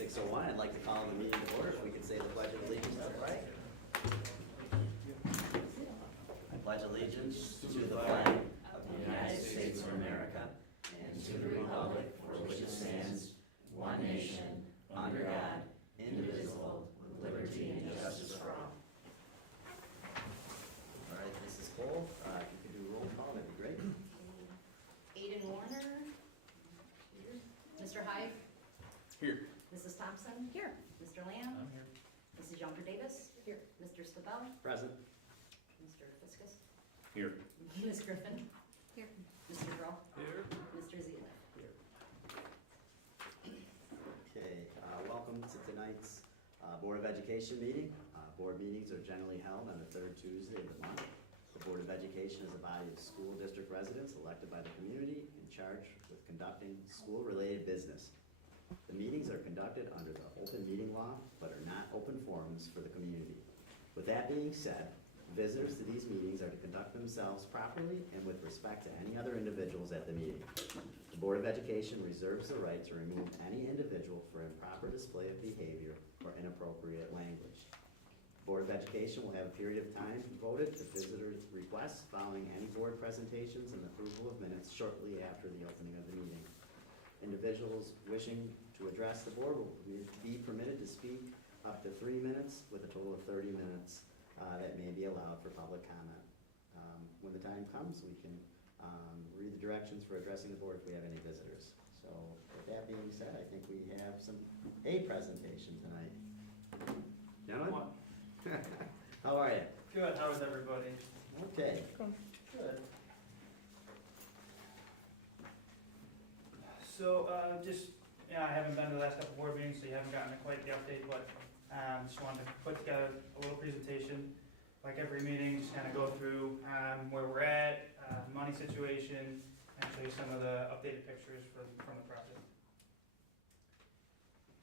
6:01, I'd like to call the meeting to order. If we could say the Pledge of Allegiance to the flag. I pledge allegiance to the flag of the United States of America and to the republic for which it stands, one nation, under God, indivisible, with liberty and justice for all. All right, Mrs. Cole, if you could do roll call, that'd be great. Aiden Warner. Here. Mr. Hyde. Here. Mrs. Thompson. Here. Mr. Lamb. I'm here. Mrs. Younger-Davis. Here. Mr. Stabell. Present. Mr. Fiskus. Here. Ms. Griffin. Here. Mr. Droll. Here. Mr. Zelik. Here. Okay, welcome to tonight's Board of Education meeting. Board meetings are generally held on the third Tuesday of the month. The Board of Education is a body of school district residents elected by the community in charge with conducting school-related business. The meetings are conducted under the open meeting law, but are not open forums for the community. With that being said, visitors to these meetings are to conduct themselves properly and with respect to any other individuals at the meeting. The Board of Education reserves the right to remove any individual for improper display of behavior or inappropriate language. The Board of Education will have a period of time devoted to visitors' requests following any board presentations and approval of minutes shortly after the opening of the meeting. Individuals wishing to address the board will be permitted to speak up to 3 minutes with a total of 30 minutes that may be allowed for public comment. When the time comes, we can read the directions for addressing the board if we have any visitors. So with that being said, I think we have a presentation tonight. Gentlemen? How are you? Good, how is everybody? Okay. Good. So, I haven't been to the last couple board meetings, so you haven't gotten quite the update, but just wanted to put together a little presentation. Like every meeting, just kind of go through where we're at, money situation, and show you some of the updated pictures from the project.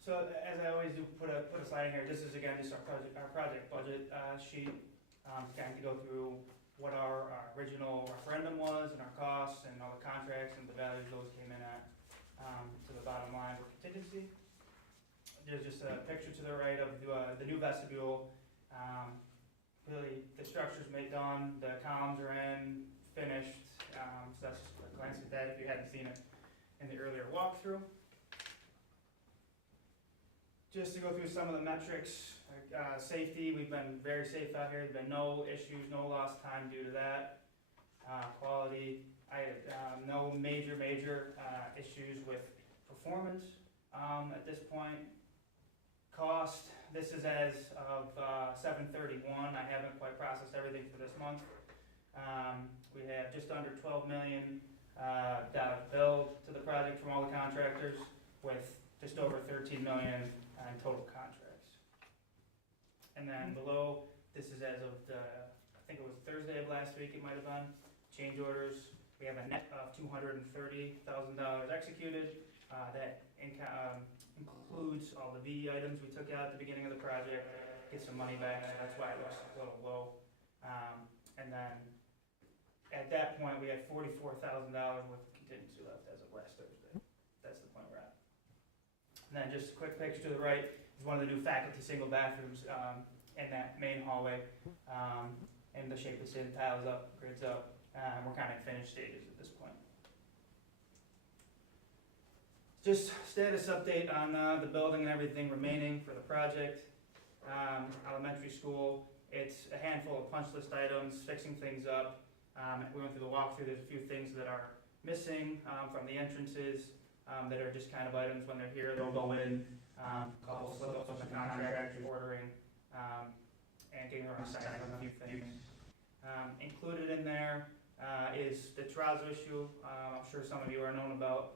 So, as I always do, put a slide in here. This is again just our project budget sheet, kind of to go through what our original referendum was and our costs and all the contracts and the values those came in at to the bottom line for contingency. There's just a picture to the right of the new vestibule. Really, the structure's made done, the columns are in, finished. So that's just a glance at that if you hadn't seen it in the earlier walkthrough. Just to go through some of the metrics, safety, we've been very safe out here. There's been no issues, no lost time due to that. Quality, I had no major issues with performance at this point. Cost, this is as of 7/31. I haven't quite processed everything for this month. We have just under $12 million billed to the project from all the contractors, with just over $13 million in total contracts. And then below, this is as of I think it was Thursday of last week, it might have been, change orders. We have a net of $230,000 executed. That includes all the V items we took out at the beginning of the project, get some money back, so that's why it looks a little low. And then at that point, we had $44,000 worth of contingency left as of last Thursday. That's the point we're at. And then just a quick picture to the right is one of the new faculty single bathrooms in that main hallway. And the shape is in, tiles up, grids up. We're kind of in finished stages at this point. Just status update on the building and everything remaining for the project. Elementary school, it's a handful of punch list items, fixing things up. We went through the walkthrough, there's a few things that are missing from the entrances that are just kind of items when they're here, they'll go in. A couple of slip-ups on the contract, ordering, and getting around signing a few things. Included in there is the trouser issue. I'm sure some of you know about.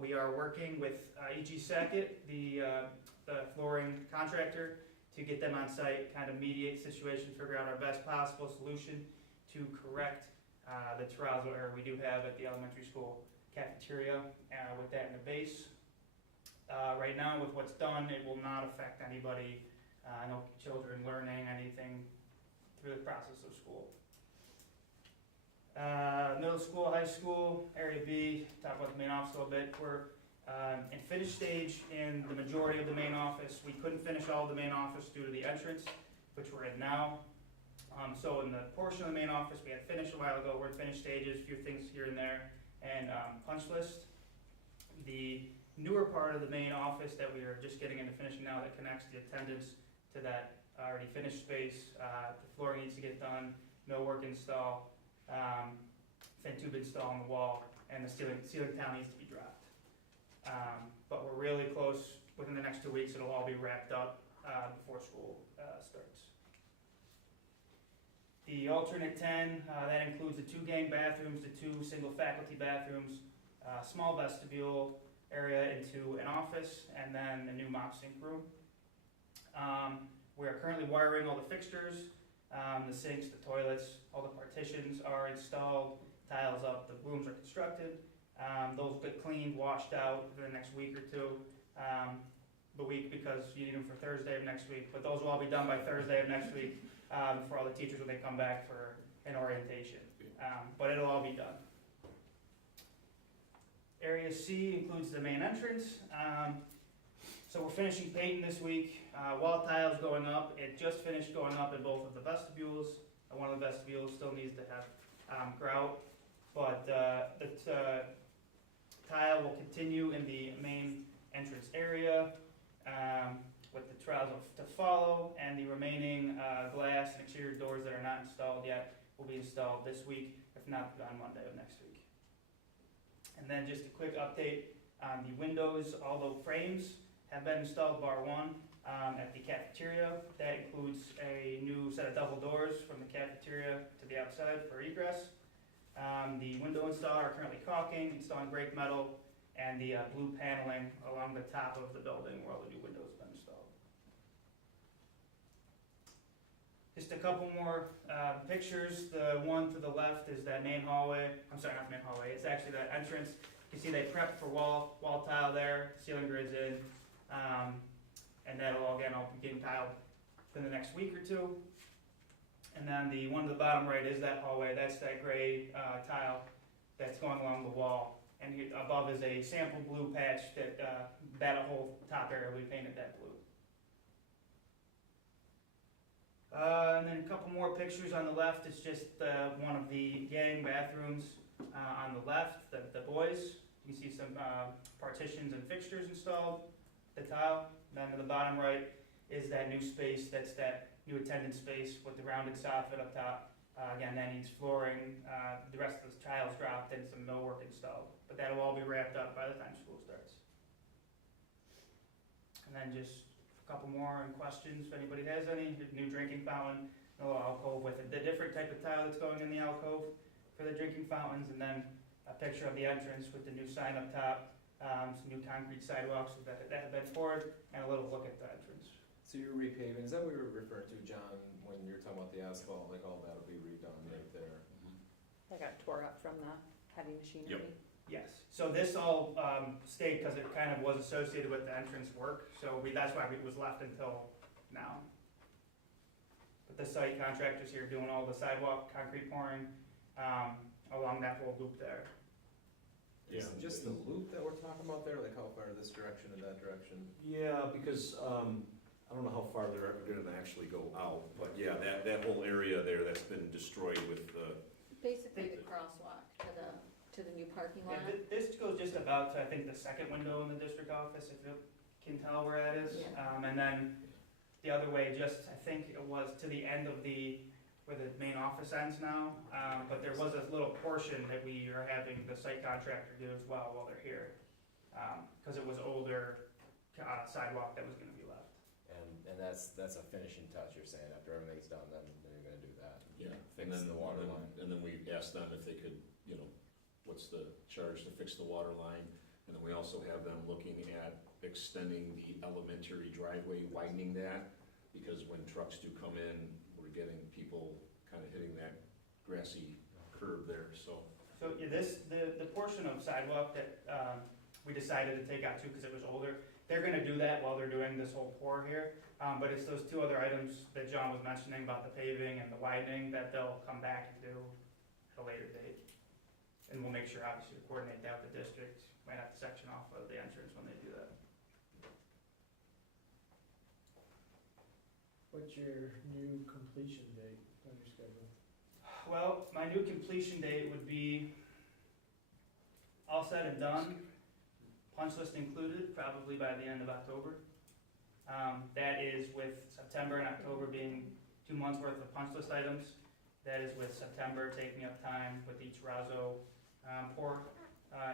We are working with E.G. Sackett, the flooring contractor, to get them on site, kind of mediate the situation, figure out our best possible solution to correct the trouser error we do have at the elementary school cafeteria with that in the base. Right now, with what's done, it will not affect anybody, no children learning anything through the process of school. Middle school, high school, area B, talk about the main office a little bit. We're and finished stage in the majority of the main office. We couldn't finish all of the main office due to the entrance, which we're in now. So in the portion of the main office, we had finished a while ago. We're in finished stages, a few things here and there, and punch list. The newer part of the main office that we are just getting into finishing now that connects the attendance to that already finished space. The floor needs to get done, millwork install, fin tube install on the wall, and the ceiling tile needs to be dropped. But we're really close. Within the next 2 weeks, it'll all be wrapped up before school starts. The alternate 10, that includes the 2 gang bathrooms, the 2 single faculty bathrooms, small vestibule area into an office, and then a new mop sink room. We are currently wiring all the fixtures, the sinks, the toilets, all the partitions are installed, tiles up, the rooms are constructed. Those get cleaned, washed out for the next week or 2. The week because you need them for Thursday of next week, but those will all be done by Thursday of next week for all the teachers when they come back for an orientation. But it'll all be done. Area C includes the main entrance. So we're finishing painting this week. Wall tiles going up. It just finished going up in both of the vestibules. One of the vestibules still needs to have grout, but the tile will continue in the main entrance area with the trials to follow, and the remaining glass and exterior doors that are not installed yet will be installed this week, if not on Monday of next week. And then just a quick update on the windows. All the frames have been installed, bar one, at the cafeteria. That includes a new set of double doors from the cafeteria to the outside for egress. The window installer are currently caulking, installing brake metal, and the blue paneling along the top of the building where all the new windows have been installed. Just a couple more pictures. The one to the left is that main hallway. I'm sorry, not the main hallway. It's actually the entrance. You can see they prepped for wall tile there, ceiling grids in, and that'll all be getting tiled in the next week or 2. And then the one to the bottom right is that hallway. That's that gray tile that's going along the wall. And here above is a sample blue patch that whole top area we painted that blue. And then a couple more pictures on the left. It's just one of the gang bathrooms on the left, the boys. You can see some partitions and fixtures installed, the tile. Then to the bottom right is that new space, that's that new attendance space with the rounded soffit up top. Again, that needs flooring, the rest of the tiles dropped, and some millwork installed. But that'll all be wrapped up by the time school starts. And then just a couple more questions if anybody has any. The new drinking fountain, a little alcove with the different type of tile that's going in the alcove for the drinking fountains, and then a picture of the entrance with the new sign up top, some new concrete sidewalks that have been poured, and a little look at the entrance. So you're repaving, is that what we were referring to, John, when you're talking about the asphalt, like all that'll be redone right there? That got tore up from the heavy machinery. Yep. Yes, so this all stayed because it kind of was associated with the entrance work, so that's why it was left until now. But the site contractor's here doing all the sidewalk, concrete pouring along that whole loop there. Is it just the loop that we're talking about there, like how far this direction and that direction? Yeah, because, I don't know how far they're ever gonna actually go out, but yeah, that whole area there that's been destroyed with the, Basically the crosswalk to the new parking lot. Yeah, this goes just about to, I think, the second window in the district office, if you can tell where that is. Yeah. And then the other way, just, I think it was to the end of where the main office ends now. But there was a little portion that we are having the site contractor do as well while they're here. Because it was older sidewalk that was gonna be left. And that's a finishing touch, you're saying, after everything's done, then you're gonna do that? yeah. Fix the water line. And then we asked them if they could, what's the charge to fix the water line? And then we also have them looking at extending the elementary driveway, widening that, because when trucks do come in, we're getting people kind of hitting that grassy curb there, so. So yeah, the portion of sidewalk that we decided to take out too because it was older, they're gonna do that while they're doing this whole pour here. But it's those 2 other items that John was mentioning about the paving and the widening that they'll come back and do at a later date. And we'll make sure, obviously, to coordinate that with the district, might have to section off of the entrance. What's your new completion date on your schedule? Well, my new completion date would be all said and done, punch list included, probably by the end of October. That is with September and October being 2 months worth of punch list items. That is with September taking up time with each terrazzo pour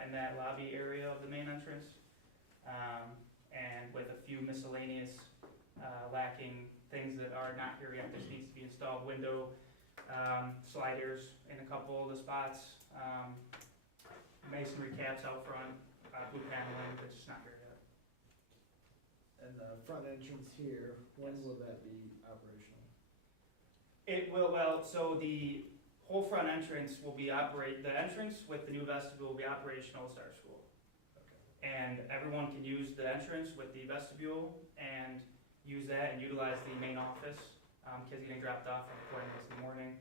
in that lobby area of the main entrance. And with a few miscellaneous lacking things that are not here yet, this needs to be installed, window sliders in a couple of the spots, masonry caps out front, blue paneling, that's just not here yet. And the front entrance here, when will that be operational? It will, well, so the whole front entrance will be the entrance with the new vestibule will be operational to start school. And everyone can use the entrance with the vestibule and use that and utilize the main office. Kids getting dropped off from appointments in the morning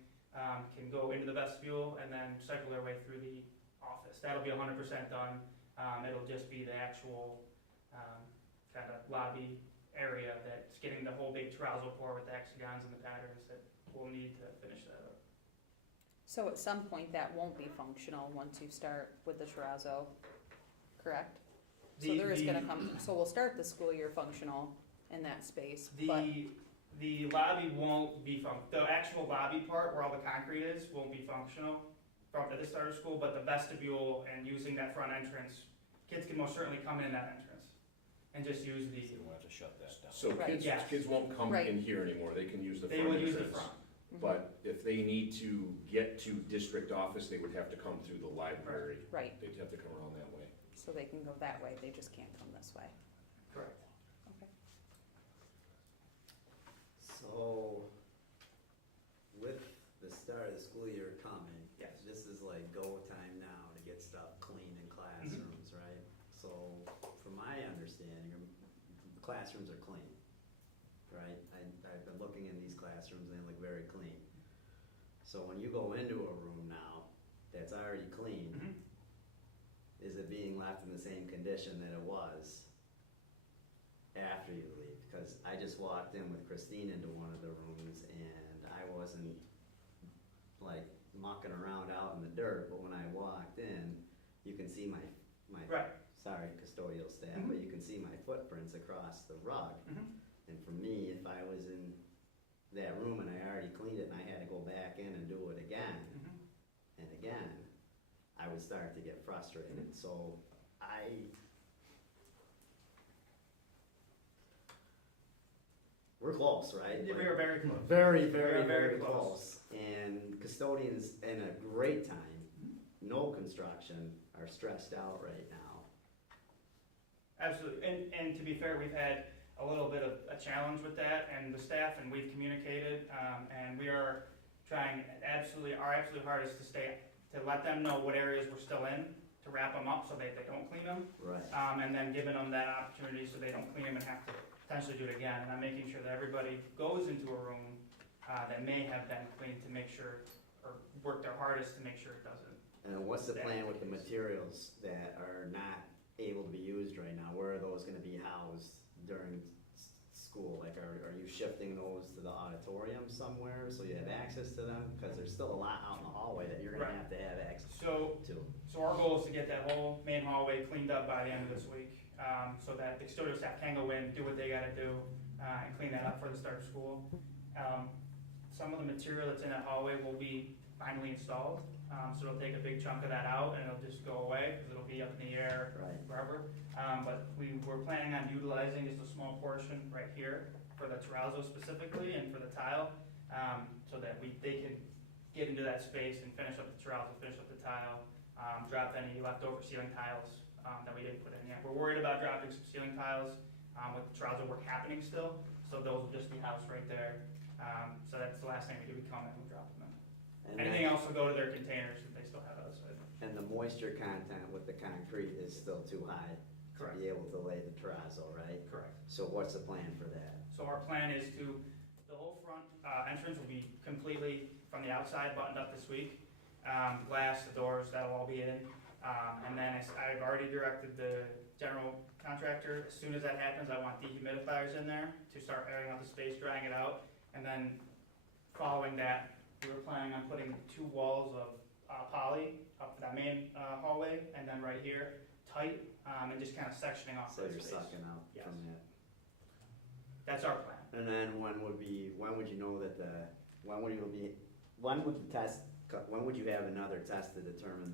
can go into the vestibule and then cycle their way through the office. That'll be 100% done. It'll just be the actual kind of lobby area that's getting the whole big terrazzo pour with the hexagons and the patterns that we'll need to finish that up. So at some point that won't be functional once you start with the terrazzo, correct? So there is gonna come, so we'll start the school year functional in that space, but, The lobby won't be the actual lobby part where all the concrete is won't be functional from at the start of school, but the vestibule and using that front entrance, kids can most certainly come in that entrance and just use the, So we'll have to shut that down. So Right. kids, Yes. kids won't come Right. in here anymore, they can use the they front will entrance. use the front. But if they need to get to district office, they would have to come through the library. right, They'd have to come around that way. so they can go that way, they just can't come this way. Correct. Okay. So, with the start of the school year coming, Yes. this is like go time now to get stuff clean in classrooms, right? So, from my understanding, classrooms are clean, right? I've been looking in these classrooms and they look very clean. So when you go into a room now that's already clean, Mhm. is it being left in the same condition that it was after you leave? Because I just walked in with Christine into one of the rooms and I wasn't like mucking around out in the dirt, but when I walked in, you can see my Right. sorry, custodial staff, but you can see my footprints across the rug. Mhm. And for me, if I was in that room and I already cleaned it and I had to go back in and do it again Mhm. and again, I would start to get frustrated. So we're close, right? We Like, are very close. very, We very, are very very close. And custodians in a great time, no construction, are stressed out right now. Absolutely, and to be fair, we've had a little bit of a challenge with that, and the staff, and we've communicated, and we are trying our absolute hardest to let them know what areas we're still in, to wrap them up so they don't clean them, Right. and then giving them that opportunity so they don't clean them and have to potentially do it again, and I'm making sure that everybody goes into a room that may have been cleaned to make sure, or work their hardest to make sure it doesn't. And what's the plan with the materials that are not able to be used right now? Where are those gonna be housed during school? Like, are you shifting those to the auditorium somewhere so you have access to them? Because there's still a lot out in the hallway that you're gonna Right. have to have access So to. So our goal is to get that whole main hallway cleaned up by the end of this week, so that the custodial staff can go in, do what they gotta do, and clean that up for the start of school. Some of the material that's in that hallway will be finally installed, so it'll take a big chunk of that out and it'll just go away, because it'll be up in the air Right. forever. But we were planning on utilizing just a small portion right here for the terrazzo specifically and for the tile, so that they can get into that space and finish up the terrazzo, finish up the tile, drop any leftover ceiling tiles that we didn't put in yet. We're worried about dropping some ceiling tiles with the terrazzo work happening still, so those will just be housed right there. So that's the last thing we do, we come in and we drop them in. And Anything else will go to their containers that they still have outside. And the moisture content with the concrete is still too high to Correct. be able to lay the terrazzo, right? Correct. So what's the plan for that? So our plan is the whole front entrance will be completely from the outside buttoned up this week. Glass, the doors, that'll all be in. And then I've already directed the general contractor, as soon as that happens, I want dehumidifiers in there to start airing out the space, drying it out. And then following that, we were planning on putting 2 walls of poly up that main hallway, and then right here, tight, and just kind of sectioning off So that you're space. sucking out Yes. from that. That's our plan. And then when would you know that when would you have another test to determine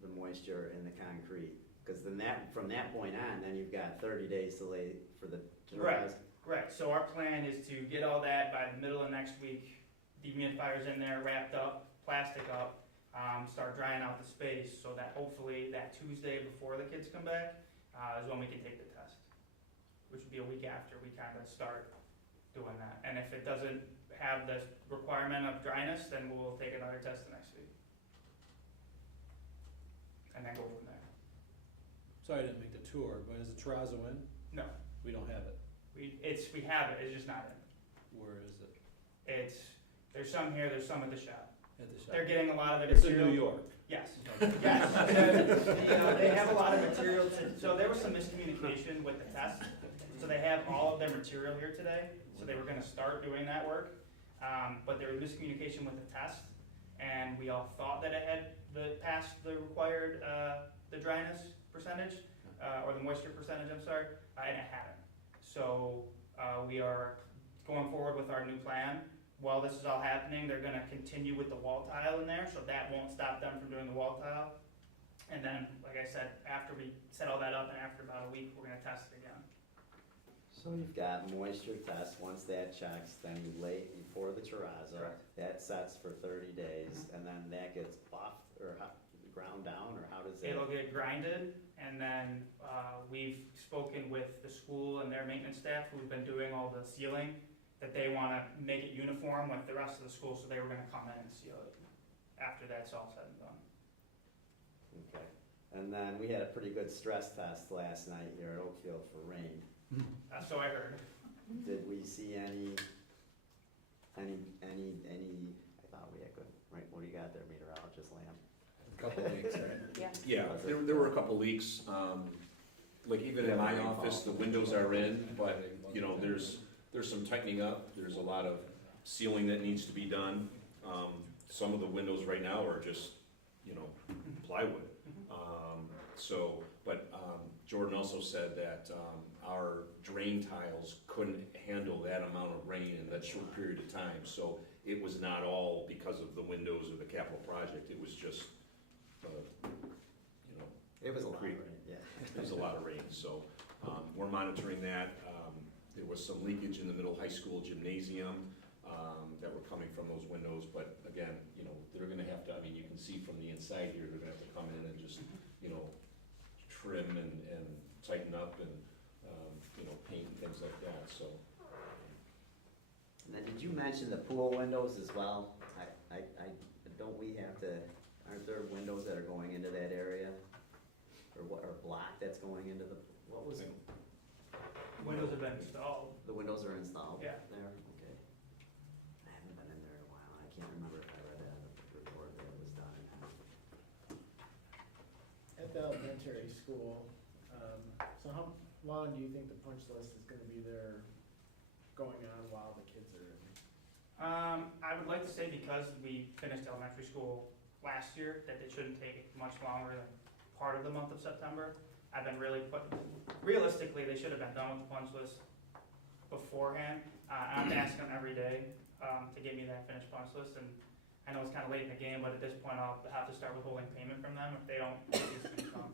the moisture in the concrete? Because then from that point on, then you've got 30 days to lay for the Correct. Correct, so our plan is to get all that by the middle of next week, dehumidifiers in there, wrapped up, plastic up, start drying out the space, so that hopefully that Tuesday before the kids come back, is when we can take the test. Which would be a week after we kind of start doing that. And if it doesn't have the requirement of dryness, then we'll take another test the next week. And then go from there. Sorry I didn't make the tour, but is the terrazzo in? No, We don't have it. we have it, it's just not in. Where is it? There's some here, there's some at the shop. At the shop? They're getting a lot of the It's in material. New York. Yes, yes. They have a lot of material so there was some miscommunication with the test. So they have all of their material here today, so they were gonna start doing that work. But there was miscommunication with the test, and we all thought that it had passed the required, the dryness percentage, or the moisture percentage, I'm sorry, and it hadn't. So, we are going forward with our new plan. While this is all happening, they're gonna continue with the wall tile in there, so that won't stop them from doing the wall tile. And then, like I said, after we set all that up and after about a week, we're gonna test it again. So you've got moisture test, once that checks, then you pour the terrazzo. Correct. That sets for 30 days, and then that gets buffed, or ground down, or how does that? It'll get grinded, and then, we've spoken with the school and their maintenance staff who've been doing all the sealing, that they wanna make it uniform with the rest of the school, so they were gonna come in and seal it after that's all said and done. Okay, and then we had a pretty good stress test last night here at Oakfield for rain. So I heard. Did we see any, I thought we had good, right, what do you got there, meteorologist Lamb? A couple of weeks, right? Yeah. Yeah, there were a couple leaks, like even in my office, the windows are in, but, you know, there's some tightening up, there's a lot of sealing that needs to be done. Some of the windows right now are just, you know, plywood. But Jordan also said that our drain tiles couldn't handle that amount of rain in that short period of time. So it was not all because of the windows or the capital project, it was just, you know, It was a lot, Creek. right, yeah. there's a lot of rain, so we're monitoring that. There was some leakage in the middle high school gymnasium that were coming from those windows, but again, you know, they're gonna have to, I mean, you can see from the inside here, they're gonna have to come in and just, you know, trim and tighten up and, you know, paint and things like that, so. And then did you mention the pool windows as well? Don't we have to, aren't there windows that are going into that area? Or block that's going into what was it? Windows have been installed. The windows are installed? Yeah. There, okay. I haven't been in there in a while, I can't remember if I read that in the report that it was done. At the elementary school, so how long do you think the punch list is gonna be there going on while the kids are in? I would like to say because we finished elementary school last year, that it shouldn't take much longer than part of the month of September. I've been realistically, they should have been done with the punch list beforehand. I'm asking them every day, to give me that finished punch list, and I know it's kinda late in the game, but at this point, I'll have to start withholding payment from them if they don't, it's gonna come.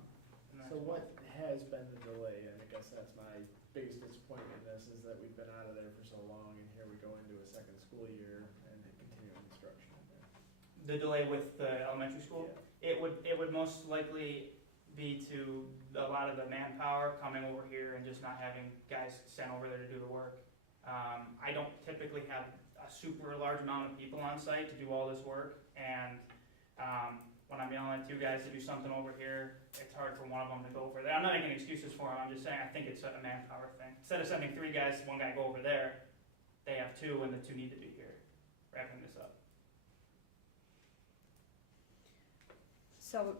in the So next what month. has been the delay, and I guess that's my biggest disappointment in this, is that we've been out of there for so long, and here we go into a second school year and continuing instruction in there. The delay with the elementary school? Yeah. It would most likely be to a lot of the manpower coming over here and just not having guys sent over there to do the work. I don't typically have a super large amount of people on site to do all this work, and when I'm yelling at 2 guys to do something over here, it's hard for one of them to go over there. I'm not making excuses for them, I'm just saying I think it's a manpower thing. Instead of sending 3 guys, 1 guy go over there, they have 2 and the 2 need to be here, wrapping this up. So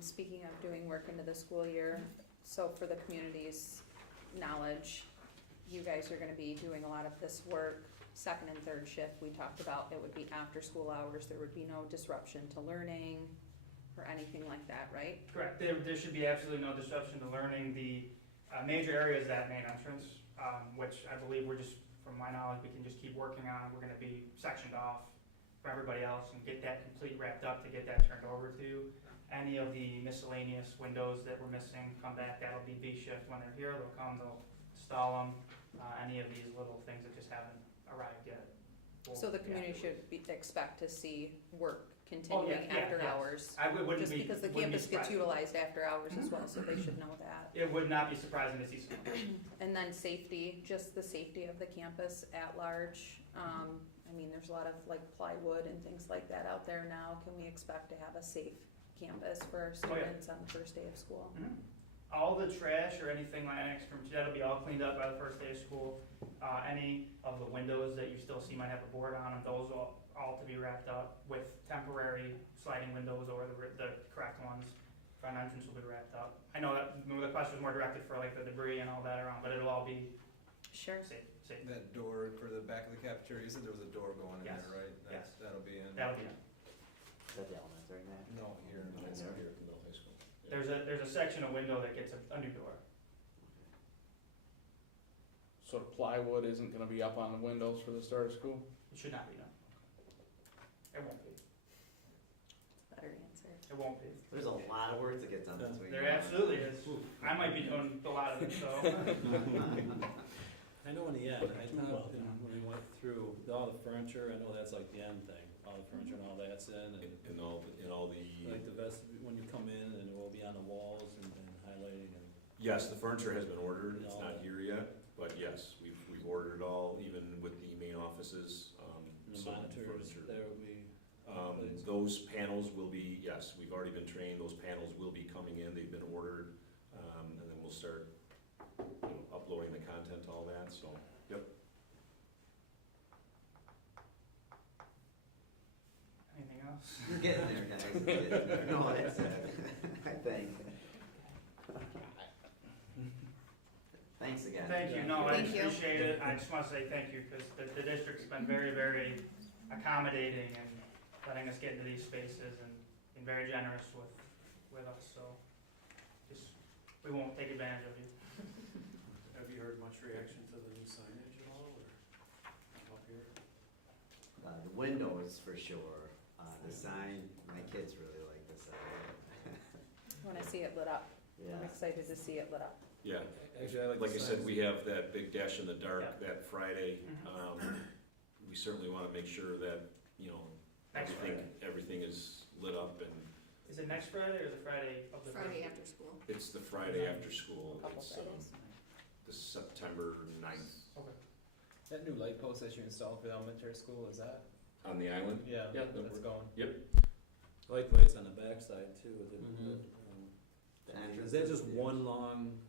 speaking of doing work into the school year, so for the community's knowledge, you guys are gonna be doing a lot of this work, second and third shift, we talked about, it would be after school hours, there would be no disruption to learning or anything like that, right? Correct, there should be absolutely no disruption to learning. The major area is that main entrance, which I believe we're just, from my knowledge, we can just keep working on. We're gonna be sectioned off from everybody else and get that complete wrapped up to get that turned over to. Any of the miscellaneous windows that we're missing, come back, that'll be B shift when they're here, they'll come, they'll install them. Any of these little things that just haven't arrived yet. So the community should expect to see work continuing yeah, after yes. hours? I wouldn't Just be, because the wouldn't be campus gets surprised. utilized after hours as well, so they should know that. It would not be surprising to see some. And then safety, just the safety of the campus at large. I mean, there's a lot of like plywood and things like that out there now. Can we expect to have a safe campus for our Oh, yeah. students on the first day of school? All the trash or anything like that, that'll be all cleaned up by the first day of school. Any of the windows that you still see might have a board on them, those all to be wrapped up with temporary sliding windows or the correct ones. Front entrance will be wrapped up. I know that the question was more directed for like the debris and all that around, but it'll all be Sure. safe. That door for the back of the cafeteria, you said there was a door going in Yes. there, right? Yes. That'll be in. That'll be, Is that the elementary, Matt? No, here, No, it's not here at the middle high school. Yeah. there's a section of window that gets a new door. So the plywood isn't gonna be up on the windows for the start of school? It should not be, no. It won't be. Better answer. It won't be. There's a lot of work that gets done between. There absolutely is. I might be doing a lot of it, so. I know in the end, I thought, when we went through all the furniture, I know that's like the end thing, all the furniture and all that's in, and In all the, like the when you come in, and it will be on the walls and highlighting and. yes, the furniture has been ordered, it's And all not that. here yet, but yes, we've ordered it all, even with the main offices, The some monitors, furniture. there will be. Those panels will be, yes, we've already been trained, those panels will be coming in, they've been ordered, and then we'll start, uploading the content, all that, so, yep. Anything else? You're getting there, guys. You're getting there. No, that's it, I think. Thanks again. Thank you, no, I Thank you. appreciate it. I just wanna say thank you, because the district's been very, very accommodating and letting us get into these spaces and being very generous with us, so just, we won't take advantage of you. Have you heard much reaction to the new signage at all, or up here? The windows for sure, the sign, my kids really like the sign. When I see it lit up, I'm Yeah, excited to see it lit up. Yeah, Actually, I like. like I the said, signs. we have that big dash in the dark that Friday, Mhm. we certainly wanna make sure that, Next everything is lit up, and Is it next Friday or the Friday of the? Friday first? after school. it's the Friday after school, Couple it's, Fridays. the September 9th. That new light post that you installed for the elementary school, is that? On the island? Yeah, Yeah, that's going. I like lights on the backside too, with Mhm. the entrance. Is that just one long,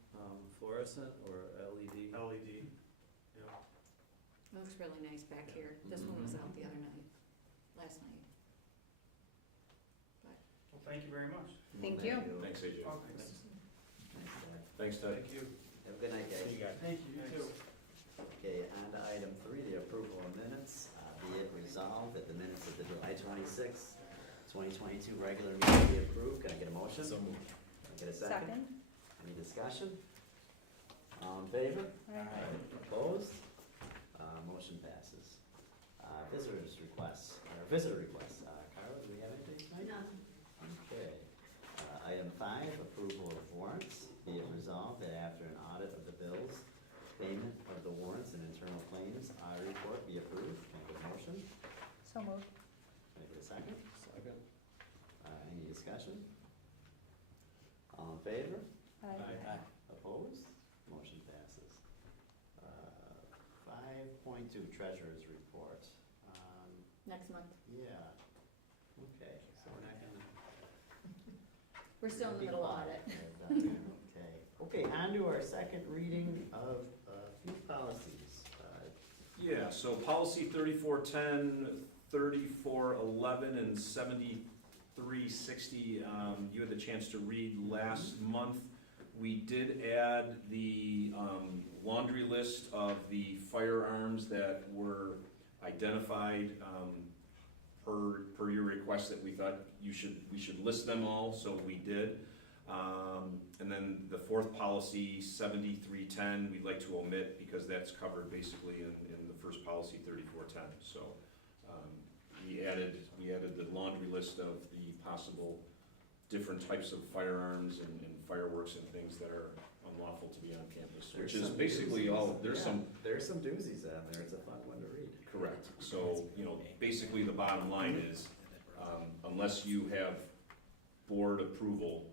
fluorescent or LED? LED. Yeah. It looks really nice back here. This one was out the other night, last night. Well, thank you very much. Thank you. Thanks, AJ. Oh, thanks. Thanks, Ted. Thank you. Have a good night, guys. See you guys. Thank you, you too. Okay, on to item 3, the approval of minutes. Be it resolved that the minutes of the July 26, 2022 regular meeting be approved. Can I get a motion? So moved. Can I get a second? Second? Any discussion? All in favor? Opposed? Motion passes. Visitor requests. Carla, do we have anything tonight? Okay. Item 5, approval of warrants. Be it resolved that after an audit of the bills, payment of the warrants and internal claims, audit report be approved. Can I get a motion? So moved. Can I get a second? Second. Any discussion? All in favor? Aye. Opposed? Motion passes. 5.2, treasurer's report. Next month. Yeah. Okay, so we're not gonna. We're still in the middle of audit. Okay, on to our second reading of a few policies. Yeah, so policy 3410, 3411, and 7360, you had the chance to read last month. We did add the laundry list of the firearms that were identified per your request, that we thought we should list them all, so we did. And then the fourth policy, 7310, we'd like to omit because that's covered basically in the first policy, 3410. So we added the laundry list of the possible different types of firearms and fireworks and things that are unlawful to be on campus, which is basically all, there's some doozies out there, it's a fun one to read. correct. So, basically the bottom line is, unless you have board approval,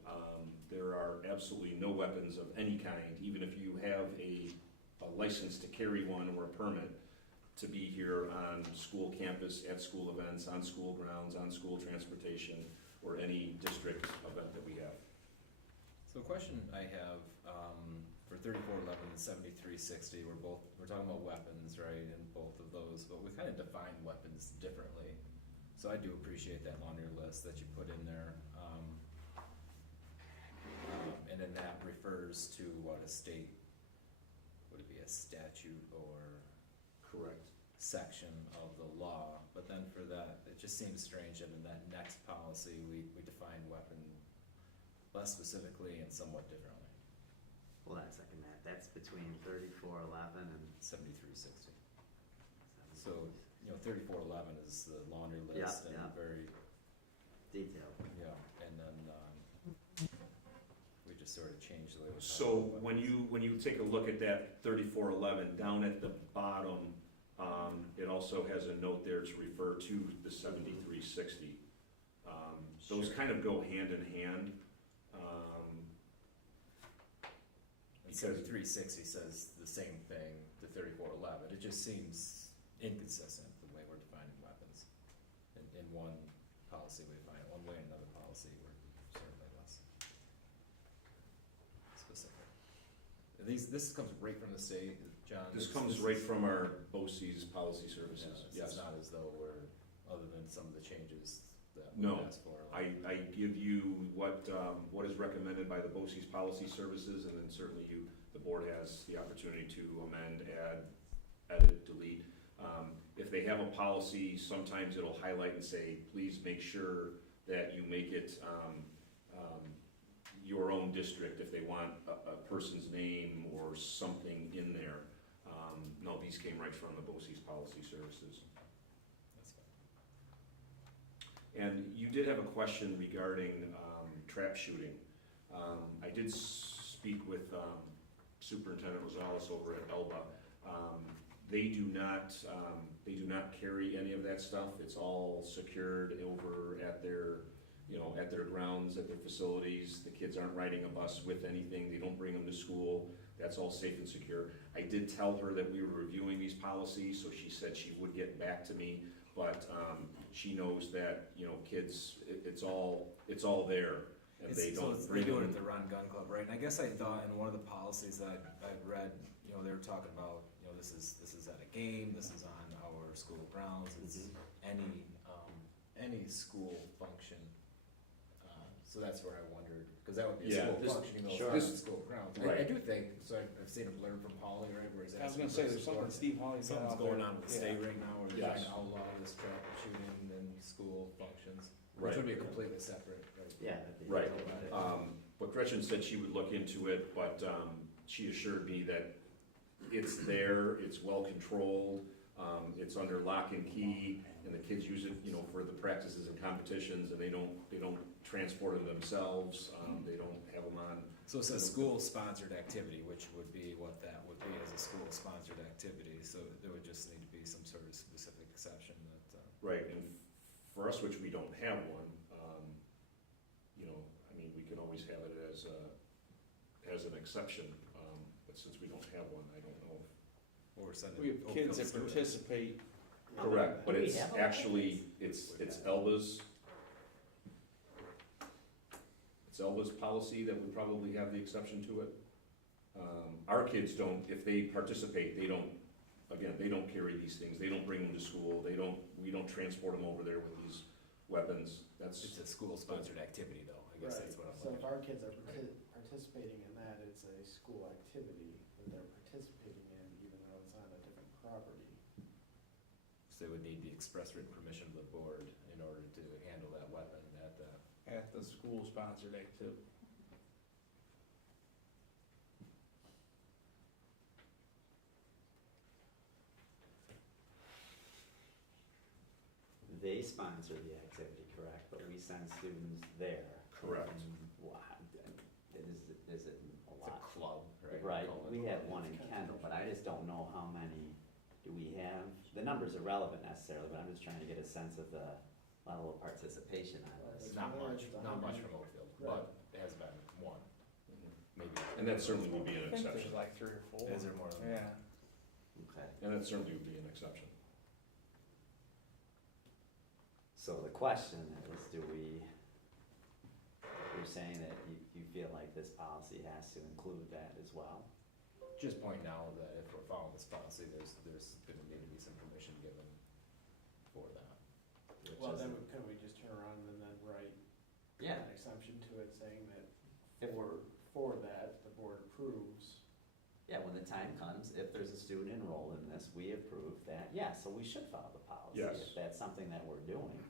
there are absolutely no weapons of any kind, even if you have a license to carry one or a permit, to be here on school campus, at school events, on school grounds, on school transportation, or any district event that we have. So a question I have, for 3411 and 7360, we're talking about weapons, right, in both of those, but we kind of define weapons differently. So I do appreciate that laundry list that you put in there. And then that refers to what a state, would it be a statute or Correct. section of the law? But then for that, it just seems strange that in that next policy, we define weapon less specifically and somewhat differently. Hold on a second, Matt, that's between 3411 and 7360. So, 3411 is the laundry list and yeah. very, detailed. yeah, and then, we just sort of changed the way we talk So about when you take a look at that 3411, down at the bottom, it also has a note there to refer to the 7360. Those Sure. kind of go hand in hand. And 7360 says the same thing to 3411. It just seems inconsistent the way we're defining weapons. In one policy we define it one way, in another policy we're certainly less specific. This comes right from the state, John? This comes right from our BOCES policy services, Yeah, yes. it's not as though we're, other than some of the changes that we No, asked for. I give you what is recommended by the BOCES policy services, and then certainly the board has the opportunity to amend, add, edit, delete. If they have a policy, sometimes it'll highlight and say, please make sure that you make it your own district if they want a person's name or something in there. No, these came right from the BOCES policy services. That's fine. And you did have a question regarding trap shooting. I did speak with Superintendent Rosales over at Elba. They do not carry any of that stuff. It's all secured over at their, at their grounds, at their facilities. The kids aren't riding a bus with anything. They don't bring them to school. That's all safe and secure. I did tell her that we were reviewing these policies, so she said she would get back to me. But she knows that, kids, it's all there, and they don't They bring do it them. at the Run Gun Club, right? And I guess I thought in one of the policies that I've read, they were talking about, this is at a game, this is on our school grounds, it's any school function. So that's where I wondered, because that would be a Yeah, school this- function, even though sure. it's on school grounds. I Right. do think, so I've seen a blurb from Holly, right, where he's I was asking gonna say, for there's something support. Steve Holly's got Something's out there. going on with the state right now, where they're trying Yes. to outlaw this trap shooting in school functions, Right. which would be a completely separate, right? Yeah. that'd be Right. about it. But Gretchen said she would look into it, but she assured me that it's there, it's well controlled, it's under lock and key, and the kids use it, for the practices and competitions, and they don't transport them themselves, they don't have them on. So it says school-sponsored activity, which would be what that would be, as a school-sponsored activity, so there would just need to be some sort of specific exception that, Right, and for us, which we don't have one, we can always have it as an exception, but since we don't have one, I don't know. or we're sending. We have kids that Oakfield students. participate. Correct, but Do we it's have actually, it's Elba's. It's Elba's policy that would probably have the exception to it. Our kids don't, if they participate, they don't carry these things, they don't bring them to school, we don't transport them over there weapons, It's that's, a school-sponsored activity though, I guess that's what I'm So looking if at. our kids are participating in that, it's a school activity that they're participating in, even though it's on a different property. So they would need the express written permission of the board in order to handle that weapon at the, At the school-sponsored activity. They sponsor the activity, correct, but we send students there. Correct. And is it a it's a lot? club, right? Right, Call it we a have club. one in Kendall, but I just don't know how many do we have. The number's irrelevant necessarily, but I'm just trying to get a sense of the level of participation on this. It's not much, It's not much 100. from Oakfield, Right. but it has been one, maybe. and that certainly would be an I think there's exception. like 3 or 4. Is there more than one? Yeah. Okay, And that certainly would be an exception. so the question is, you're saying that you feel like this policy has to include that as well? Just point out that if we're following this policy, there's gonna need to be some permission given for that. Which Well, is- then, couldn't we just turn around and then write Yeah, an exemption to it saying that If- for that, the board approves? yeah, when the time comes, if there's a student enrolled in this, we approve that, yeah, so we should follow the policy. Yes. If that's something that we're doing.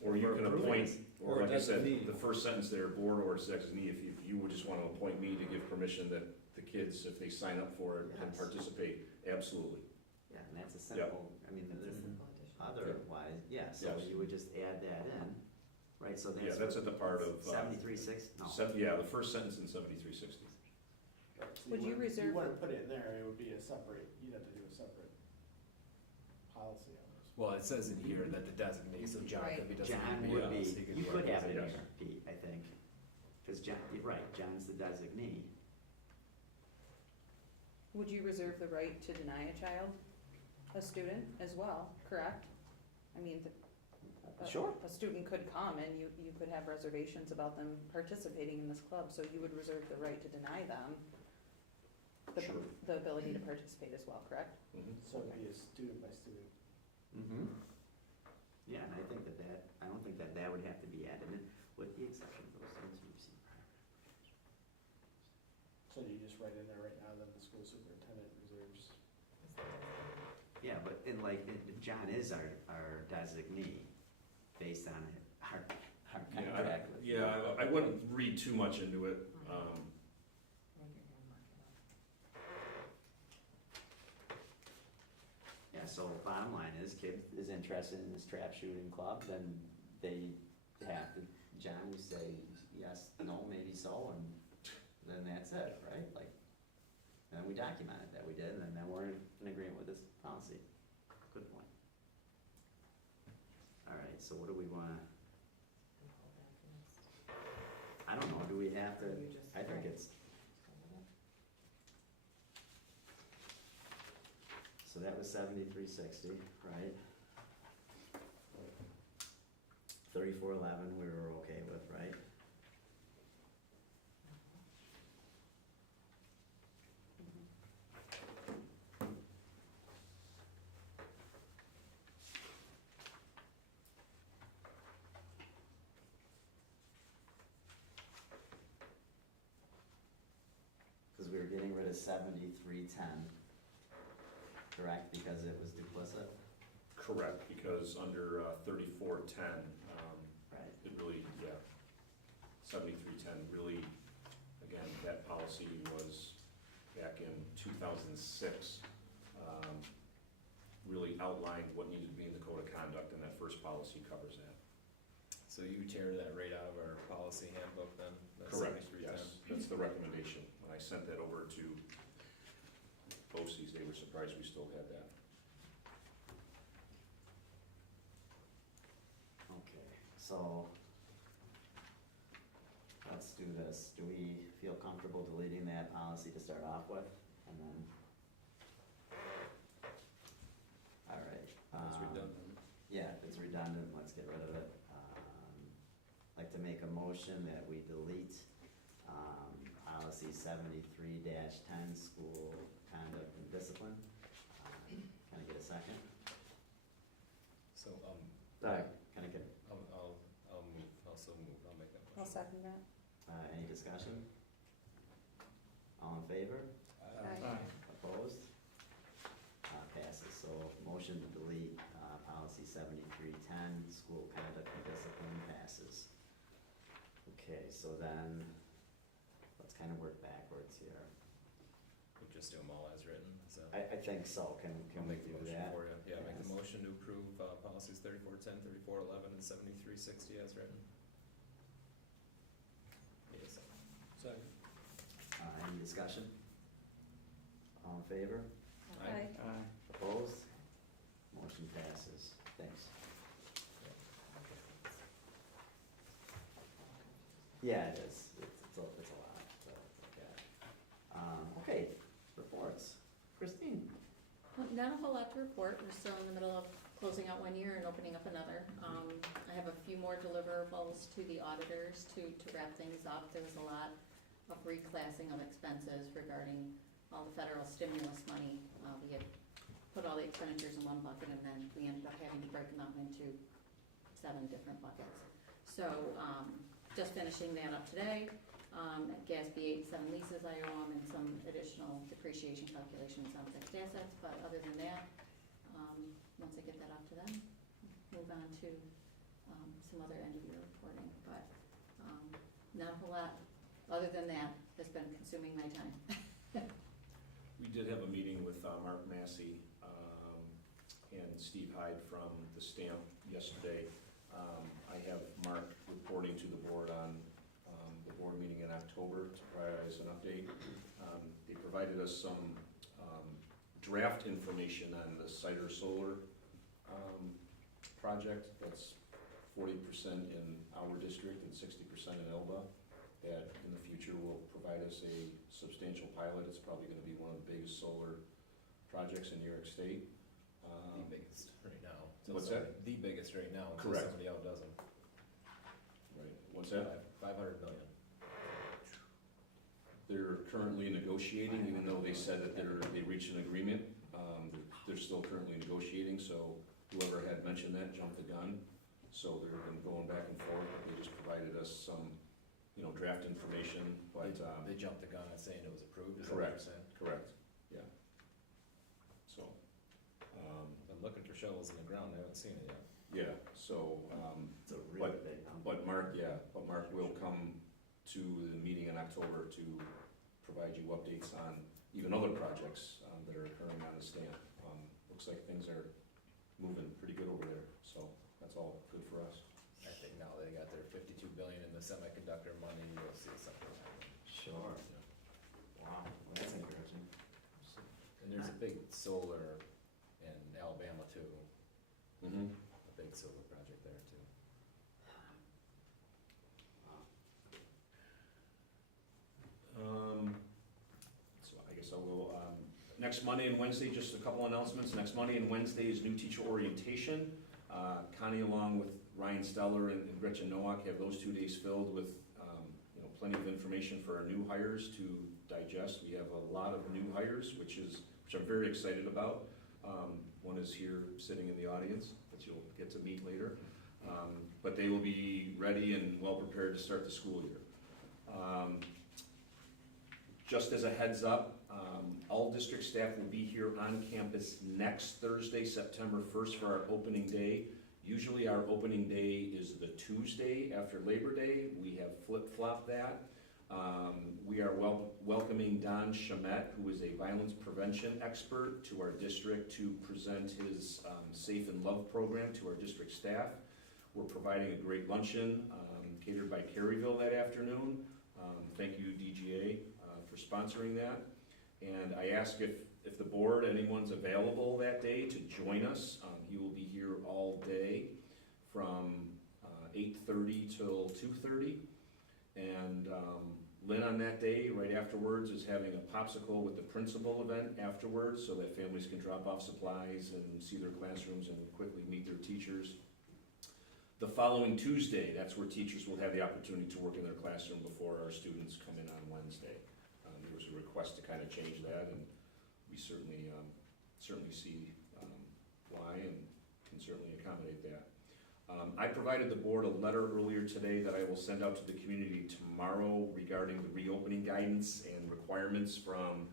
Or you We're can approving appoint, it. or Or like I said, designee. the first sentence there, board or designee, if you would just wanna appoint me to give permission that the kids, if they sign up for it, can Yes. participate, absolutely. Yeah, and that's a simple, I mean, It's a there's simple addition. otherwise, yeah, so Yes. you would just add that in, right, so Yeah, that's at the part of, 73-6, no. Yeah, the first sentence in 7360. So Would you wouldn't- reserve- You wouldn't put it in there, it would be a separate, you'd have to do a separate policy on this. Well, it says in here that the designee, so John could be John designated. would be, else, he you could have it in Yes. here, Pete, I think, cause John, you're right, John's the designee. Would you reserve the right to deny a child, a student as well, correct? I mean, Sure. a student could come and you could have reservations about them participating in this club, so you would reserve the right to deny them Sure. the ability to participate as well, correct? Mhm. So it'd be a student by student. Mm-hmm. Yeah, and I think I don't think that would have to be added in, with the exception of those students who receive prior. So you just write in there right now that the school superintendent reserves. Yeah, but John is our designee, based on our contract with. Yeah, I wouldn't read too much into it. Yeah, so bottom line is, kid is interested in this trap shooting club, then they have to, John, you say yes, no, maybe so, and then that's it, right? Like, and then we documented that we did, and then we're in agreement with this policy. Good point. All right, so what do we wanna, I don't know, do we have to, I think it's, so that was 7360, right? 3411 we were okay with, right? Because we were getting rid of 7310. Correct, because it was duplicit? Correct, because under 3410, Right. it really, yeah, 7310 really, again, that policy was back in 2006, really outlined what needed to be in the code of conduct, and that first policy covers that. So you tear that right out of our policy handbook then? That's Correct, 7310? yes, that's the recommendation. When I sent that over to BOCES, they were surprised we still had that. Okay, so let's do this. Do we feel comfortable deleting that policy to start off with? And then, all right. That's redundant. Yeah, if it's redundant, let's get rid of it. I'd like to make a motion that we delete policy 73-10, school conduct and discipline. Can I get a second? So, Can I get, I'll second that. Any discussion? All in favor? Aye. Opposed? Passes. So motion to delete policy 7310, school conduct and discipline passes. Okay, so then, let's kind of work backwards here. We'll just do them all as written, so. I think so. Can I'll we make the do motion that? for you. Yeah, make the Yes. motion to approve policies 3410, 3411, and 7360 as written. Need a second. Second. Any discussion? All in favor? Aye. Opposed? Motion passes. Thanks. Yeah, it is. It's a lot, so it's okay. Okay, reports. Christine? Not a whole lot to report. We're still in the middle of closing out one year and opening up another. I have a few more deliverables to the auditors to wrap things up. There was a lot of reclassing of expenses regarding all the federal stimulus money. We had put all the expenditures in one bucket, and then we ended up having to break them out into 7 different buckets. So, just finishing that up today. GASB 8 and 7 leases I owe them, and some additional depreciation calculations on fixed assets, but other than that, once I get that off to them, move on to some other end of year reporting, but not a whole lot, other than that, has been consuming my time. We did have a meeting with Mark Massey and Steve Hyde from the stamp yesterday. I have Mark reporting to the board on the board meeting in October to provide us an update. They provided us some draft information on the Cider Solar project. That's 40% in our district and 60% in Elba. That in the future will provide us a substantial pilot. It's probably gonna be one of the biggest solar projects in New York State. The biggest right now. until What's that? somebody- The biggest right now, until Correct. somebody outdoes them. Right, what's that? 500 million. They're currently negotiating, even though they said that they reached an agreement. They're still currently negotiating, so whoever had mentioned that jumped the gun. So they're been going back and forth. They just provided us some, draft information, but, They jumped the gun on saying it was approved, is that what you're Correct. saying? correct, yeah. So, Been looking for shovels in the ground, I haven't seen it yet. yeah, so, It's a really big number. but Mark will come to the meeting in October to provide you updates on even other projects that are occurring on the stand. Looks like things are moving pretty good over there, so that's all good for us. I think now they got their 52 billion in the semiconductor money, you'll see something happen. Sure. Wow, well, that's encouraging. And there's a big solar in Alabama too, Mm-hmm. a big solar project there too. So I guess I will, next Monday and Wednesday, just a couple announcements. Next Monday and Wednesday is new teacher orientation. Connie, along with Ryan Steller and Gretchen Nowak, have those 2 days filled with, plenty of information for our new hires to digest. We have a lot of new hires, which I'm very excited about. One is here sitting in the audience, that you'll get to meet later. But they will be ready and well prepared to start the school year. Just as a heads up, all district staff will be here on campus next Thursday, September 1st for our opening day. Usually our opening day is the Tuesday after Labor Day. We have flip-flopped that. We are welcoming Don Chamet, who is a violence prevention expert, to our district to present his Safe and Love program to our district staff. We're providing a great luncheon catered by Caryville that afternoon. Thank you, DGA, for sponsoring that. And I ask if the board, anyone's available that day to join us. He will be here all day from 8:30 till 2:30. And Lynn on that day, right afterwards, is having a popsicle with the principal event afterwards so that families can drop off supplies and see their classrooms and quickly meet their teachers. The following Tuesday, that's where teachers will have the opportunity to work in their classroom before our students come in on Wednesday. There was a request to kind of change that, and we certainly see why and can certainly accommodate that. I provided the board a letter earlier today that I will send out to the community tomorrow regarding the reopening guidance and requirements from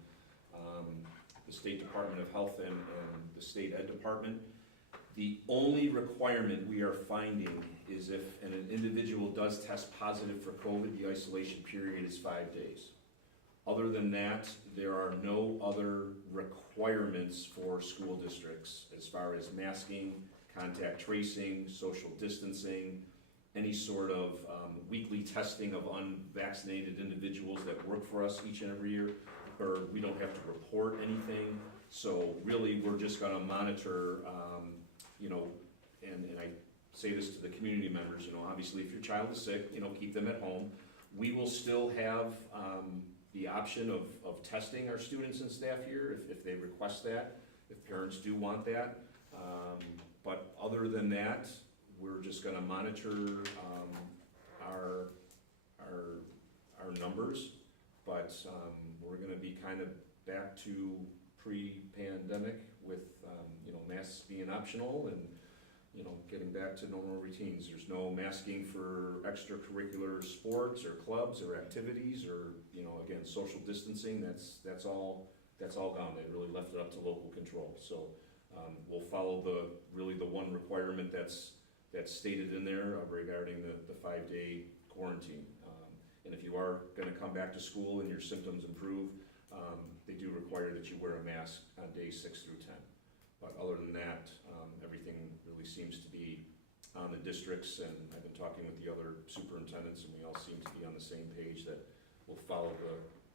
the State Department of Health and the State Ed Department. The only requirement we are finding is if an individual does test positive for COVID, the isolation period is 5 days. Other than that, there are no other requirements for school districts as far as masking, contact tracing, social distancing, any sort of weekly testing of unvaccinated individuals that work for us each and every year, or we don't have to report anything. So really, we're just gonna monitor, and I say this to the community members, obviously if your child is sick, keep them at home. We will still have the option of testing our students and staff here if they request that, if parents do want that. But other than that, we're just gonna monitor our numbers. But we're gonna be kind of back to pre-pandemic with masks being optional and getting back to normal routines. There's no masking for extracurricular sports or clubs or activities or again, social distancing. That's all gone. They really left it up to local control. So we'll follow the one requirement that's stated in there regarding the 5-day quarantine. And if you are going to come back to school and your symptoms improve, they do require that you wear a mask on days 6 through 10. But other than that, everything really seems to be on the districts, and I've been talking with the other superintendents, and we all seem to be on the same page that we'll follow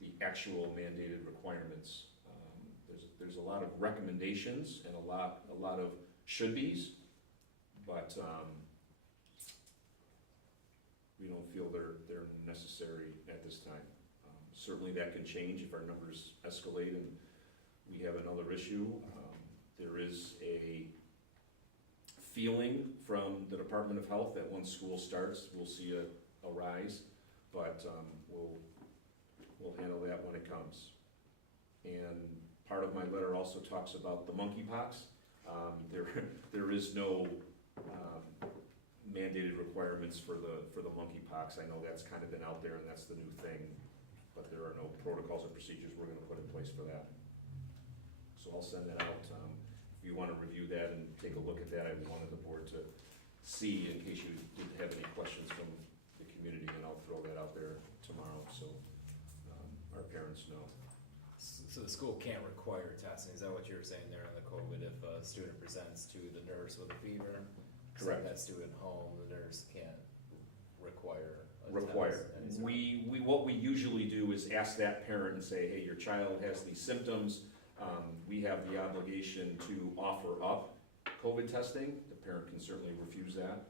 the actual mandated requirements. There's a lot of recommendations and a lot of should-bes, but we don't feel they're necessary at this time. Certainly that can change if our numbers escalate and we have another issue. There is a feeling from the Department of Health that once school starts, we'll see a rise, but we'll handle that when it comes. And part of my letter also talks about the monkeypox. There is no mandated requirements for the monkeypox. I know that's kind of been out there and that's the new thing, but there are no protocols or procedures we're going to put in place for that. So I'll send that out. If you want to review that and take a look at that, I wanted the board to see in case you didn't have any questions from the community, and I'll throw that out there tomorrow so our parents know. So the school can't require testing, is that what you were saying there on the COVID? If a student presents to the nurse with a fever, send that student home, the nurse can't require a test? What we usually do is ask that parent and say, hey, your child has these symptoms. We have the obligation to offer up COVID testing. The parent can certainly refuse that.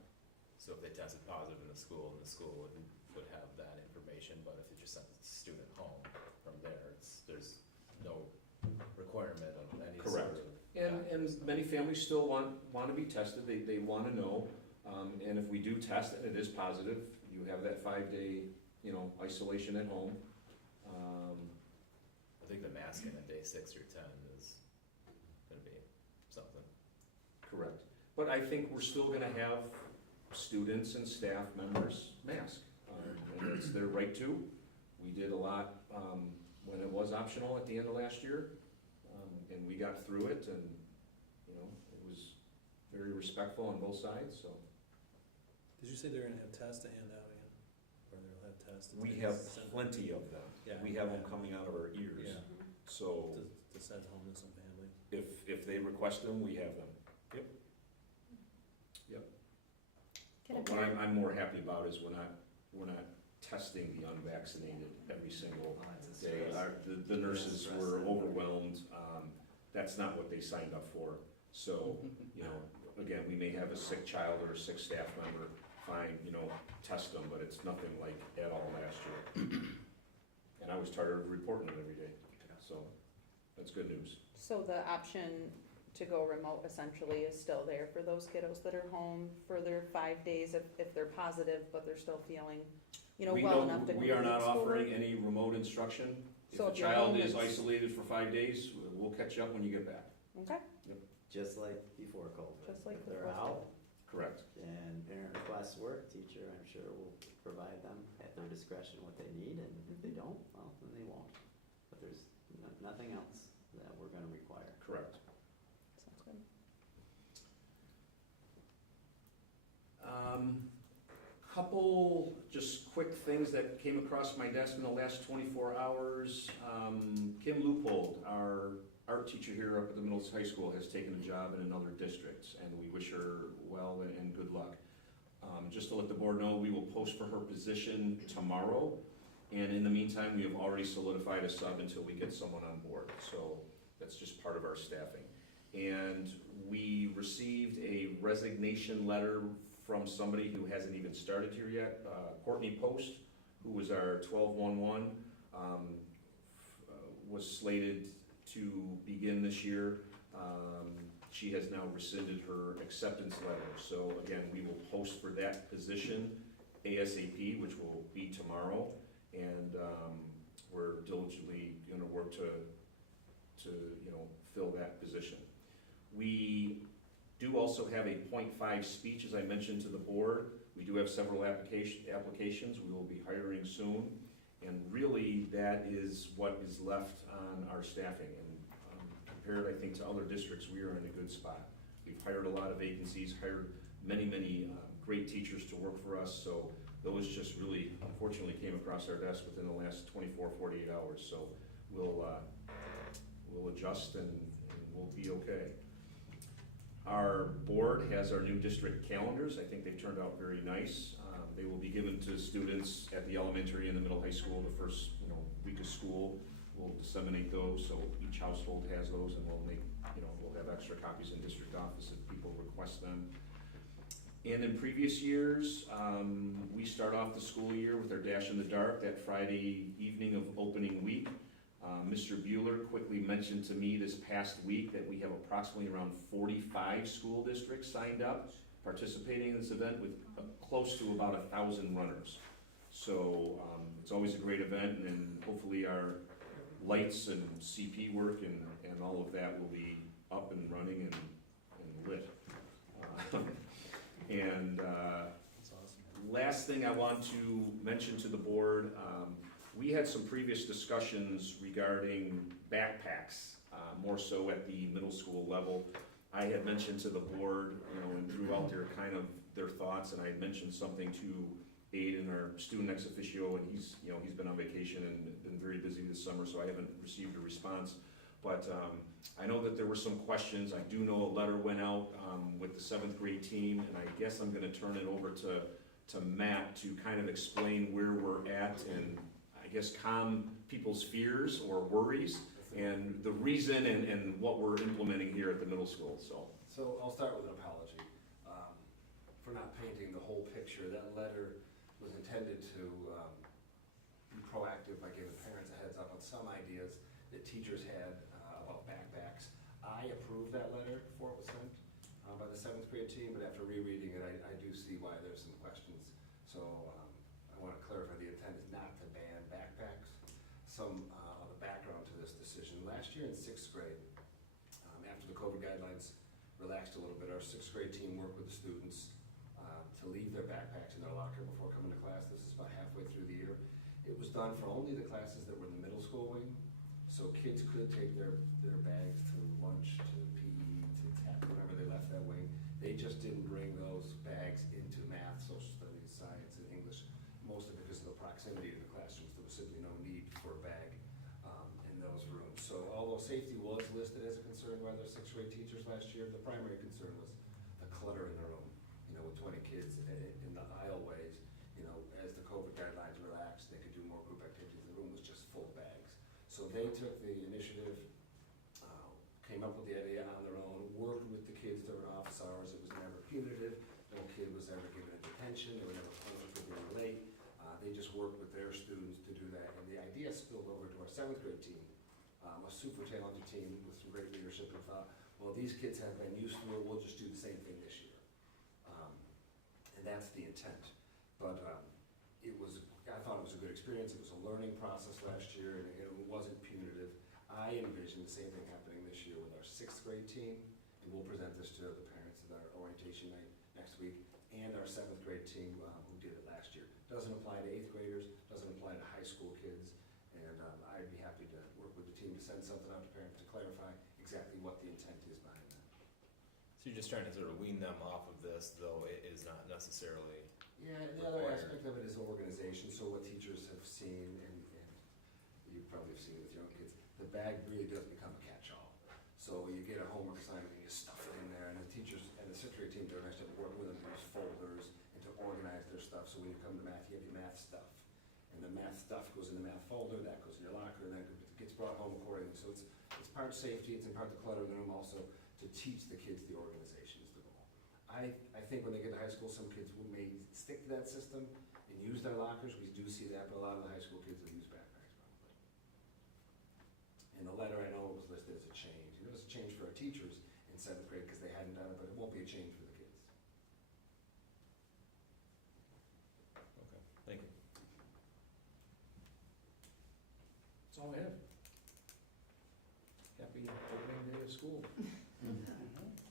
So if they tested positive in the school would have that information, but if it just sends the student home from there, there's no requirement of any sort of. And many families still want to be tested. They want to know. And if we do test and it is positive, you have that 5-day, isolation at home. I think the masking on day 6 through 10 is gonna be something. Correct. But I think we're still gonna have students and staff members mask. And it's their right to. We did a lot when it was optional at the end of last year. And we got through it and, it was very respectful on both sides, so. Did you say they're gonna have tests to hand out again? Or they'll have tests? We have plenty of them. Yeah. We have them coming out of our ears. Yeah. So To send home to some family? if they request them, we have them. Yep. Can a But what parent- I'm more happy about is we're not testing the unvaccinated every single day. The nurses were overwhelmed. That's not what they signed up for. So, again, we may have a sick child or a sick staff member, fine, test them, but it's nothing like at all last year. And I was tired of reporting it every day, so that's good news. So the option to go remote essentially is still there for those kiddos that are home for their 5 days if they're positive, but they're still feeling, well enough to. We are not offering any remote instruction. If So a if your child home is is- isolated for 5 days, we'll catch you up when you get back. Okay, Just like before COVID. Just like If they're before out, Correct. And parent requests work, teacher, I'm sure, will provide them at their discretion what they need, and if they don't, well, then they won't. But there's nothing else that we're gonna require. Correct. Sounds good. Couple just quick things that came across my desk in the last 24 hours. Kim Leupold, our art teacher here up at the middle high school, has taken a job in another district, and we wish her well and good luck. Just to let the board know, we will post for her position tomorrow, and in the meantime, we have already solidified a sub until we get someone on board, so that's just part of our staffing. And we received a resignation letter from somebody who hasn't even started here yet, Courtney Post, who was our 12-1-1, was slated to begin this year. She has now rescinded her acceptance letter. So again, we will post for that position ASAP, which will be tomorrow. And we're diligently gonna work to fill that position. We do also have a .5 speech, as I mentioned to the board. We do have several applications. We will be hiring soon. And really, that is what is left on our staffing. And compared, I think, to other districts, we are in a good spot. We've hired a lot of vacancies, hired many great teachers to work for us. So those just really, unfortunately, came across our desk within the last 24, 48 hours. So we'll adjust and we'll be okay. Our board has our new district calendars. I think they've turned out very nice. They will be given to students at the elementary and the middle high school the first week of school. We'll disseminate those, so each household has those, and we'll have extra copies in district office if people request them. And in previous years, we start off the school year with our Dash in the Dark, that Friday evening of opening week. Mr. Bueller quickly mentioned to me this past week that we have approximately around 45 school districts signed up, participating in this event with close to about 1,000 runners. So it's always a great event, and hopefully our lights and CP work and all of that will be up and running and lit. That's awesome. Last thing I want to mention to the board, we had some previous discussions regarding backpacks, more so at the middle school level. I had mentioned to the board, and drew out their thoughts, and I had mentioned something to Aiden, our student ex officio, and he's been on vacation and been very busy this summer, so I haven't received a response. But I know that there were some questions. I do know a letter went out with the 7th grade team, and I guess I'm gonna turn it over to Matt to kind of explain where we're at and I guess calm people's fears or worries and the reason and what we're implementing here at the middle school, so. So I'll start with an apology for not painting the whole picture. That letter was intended to be proactive by giving parents a heads up on some ideas that teachers had about backpacks. I approved that letter before it was sent by the 7th grade team, but after rereading it, I do see why there's some questions. So I want to clarify the intent is not to ban backpacks. Some of the background to this decision. Last year in 6th grade, after the COVID guidelines relaxed a little bit, our 6th grade team worked with the students to leave their backpacks in their locker before coming to class. This is about halfway through the year. It was done for only the classes that were in the middle school wing, so kids could take their bags to lunch, to PE, to tap, whenever they left that wing. They just didn't bring those bags into math, social studies, science, and English, mostly because of the proximity to the classrooms. There was simply no need for a bag in those rooms. So although safety was listed as a concern by their 6th grade teachers last year, the primary concern was the clutter in the room. With 20 kids in the aisleways, as the COVID guidelines relaxed, they could do more group activities. The room was just full of bags. So they took the initiative, came up with the idea on their own, worked with the kids during office hours. It was never punitive. No kid was ever given a detention. They were never punished for being late. They just worked with their students to do that. And the idea spilled over to our 7th grade team, a super talented team with some great leadership, and thought, well, these kids have been used to it. We'll just do the same thing this year. And that's the intent. But I thought it was a good experience. It was a learning process last year, and it wasn't punitive. I envision the same thing happening this year with our 6th grade team, and we'll present this to the parents at our orientation night next next week, and our 7th grade team who did it last year. Doesn't apply to 8th graders, doesn't apply to high school kids, and I'd be happy to work with the team to send something out to parents to clarify exactly what the intent is behind that. So you're just trying to sort of wean them off of this, though it is not necessarily. Yeah, and the other Required. aspect of it is organization, so what teachers have seen, and you probably have seen it with your own kids, the bag really does become a catch-all. So you get a homework assignment and you stuff it in there, and the teachers and the 6th grade team do a nice job of working with them to use folders and to organize their stuff, so when you come to math, you have your math stuff. And the math stuff goes in the math folder, that goes in your locker, and then it gets brought home accordingly. So it's part safety, it's in part the clutter in the room also, to teach the kids the organization is the goal. I think when they get to high school, some kids may stick to that system and use their lockers, we do see that, but a lot of the high school kids will use backpacks probably. In the letter, I know it was listed as a change. It was a change for our teachers in 7th grade because they hadn't done it, but it won't be a change for the kids. Okay, thank you. That's all I have. Happy opening day of school.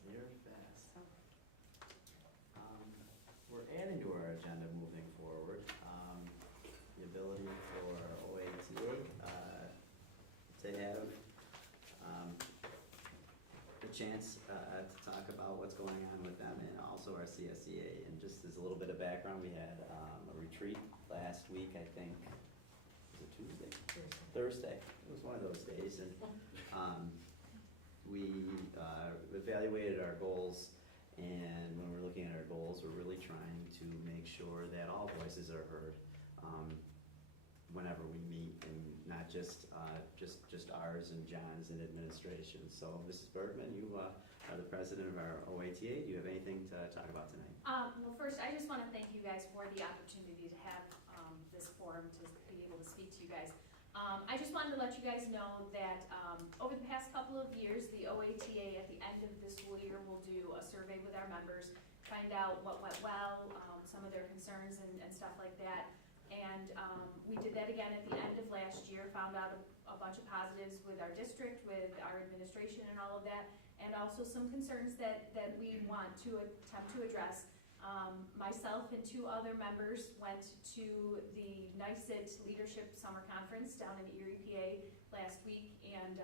You're fast. We're adding to our agenda moving forward, the ability for OATA to have the chance to talk about what's going on with them and also our CSEA. And just as a little bit of background, we had a retreat last week, I think, was it Tuesday? Thursday. It was one of those days, and we evaluated our goals, and when we're looking at our goals, we're really trying to make sure that all voices are heard whenever we meet, and not just ours and John's and administration. So, Mrs. Bergman, you are the president of our OATA. Do you have anything to talk about tonight? Well, first, I just want to thank you guys for the opportunity to have this forum to be able to speak to you guys. I just wanted to let you guys know that over the past couple of years, the OATA at the end of the school year will do a survey with our members, find out what went well, some of their concerns and stuff like that. And we did that again at the end of last year, found out a bunch of positives with our district, with our administration and all of that, and also some concerns that we want to attempt to address. Myself and 2 other members went to the NICET Leadership Summer Conference down in Erie, PA last week, and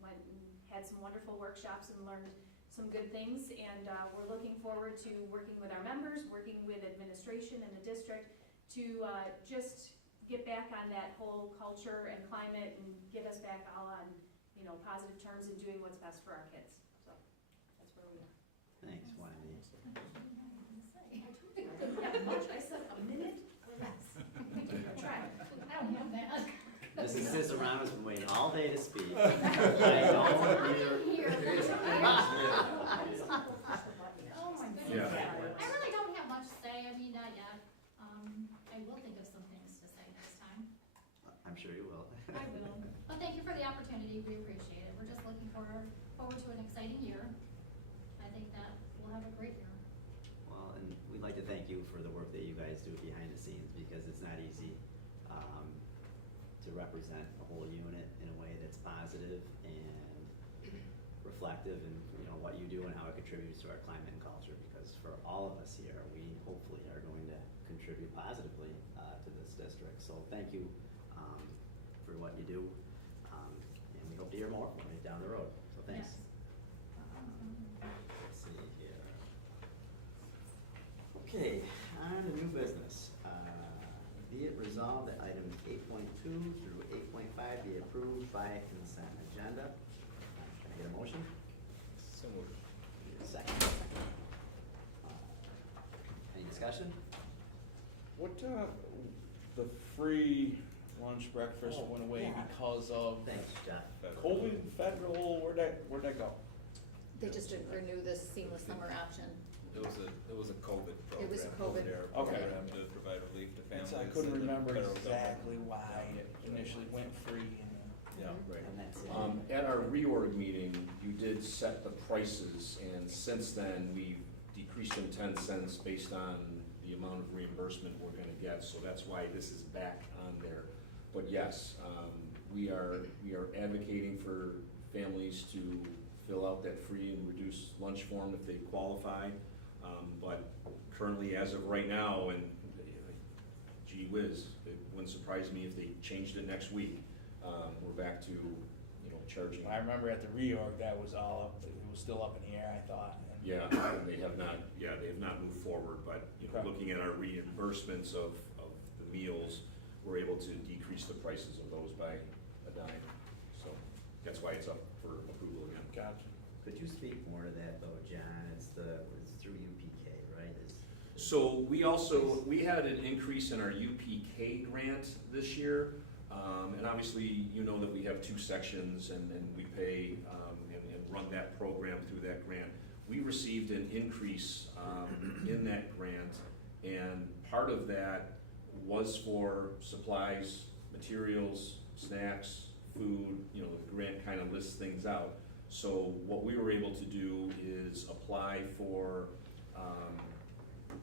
went and had some wonderful workshops and learned some good things. And we're looking forward to working with our members, working with administration and the district to just get back on that whole culture and climate and get us back all on, positive terms and doing what's best for our kids. So that's where we are. Thanks, Wendy. I said a minute or less. Try. I don't have that. Mrs. Cicerano's been waiting all day to speak. I know you're. Oh my goodness. I really don't have much to say, I mean, not yet. I will think of some things to say next time. I'm sure you will. I will. But thank you for the opportunity, we appreciate it. We're just looking forward to an exciting year. I think that we'll have a great year. Well, and we'd like to thank you for the work that you guys do behind the scenes, because it's not easy to represent a whole unit in a way that's positive and reflective in what you do and how it contributes to our climate and culture. Because for all of us here, we hopefully are going to contribute positively to this district. So thank you for what you do, and we hope to hear more from you down the road. So thanks. Yes. Let's see here. Okay, on to new business. Be it resolved that items 8.2 through 8.5 be approved by consent agenda. Can I get a motion? So moved. Need a second. Any discussion? What, the free lunch breakfast went away because of Thanks, Jeff. COVID, federal, where'd that go? They just didn't renew this seamless summer option. It was a COVID program. It was a COVID program to provide relief to families. I couldn't and the remember federal exactly government. why it initially went free. Yeah, right. And that's it. At our reorg meeting, you did set the prices, and since then, we've decreased them 10 cents based on the amount of reimbursement we're gonna get, so that's why this is back on there. But yes, we are advocating for families to fill out that free and reduced lunch form if they qualify. But currently, as of right now, and gee whiz, it wouldn't surprise me if they changed it next week. We're back to, charging. I remember at the reorg, that was all up, it was still up in the air, I thought. And Yeah, they have not moved forward, but, Okay. looking at our reimbursements of the meals, we're able to decrease the prices of those by a dime. So that's why it's up for approval again. Gotcha. Could you speak more to that though, John? It's through UPK, right? So we had an increase in our UPK grant this year. And obviously, you know that we have two sections and we pay and run that program through that grant. We received an increase in that grant, and part of that was for supplies, materials, snacks, food. The grant kind of lists things out. So what we were able to do is apply for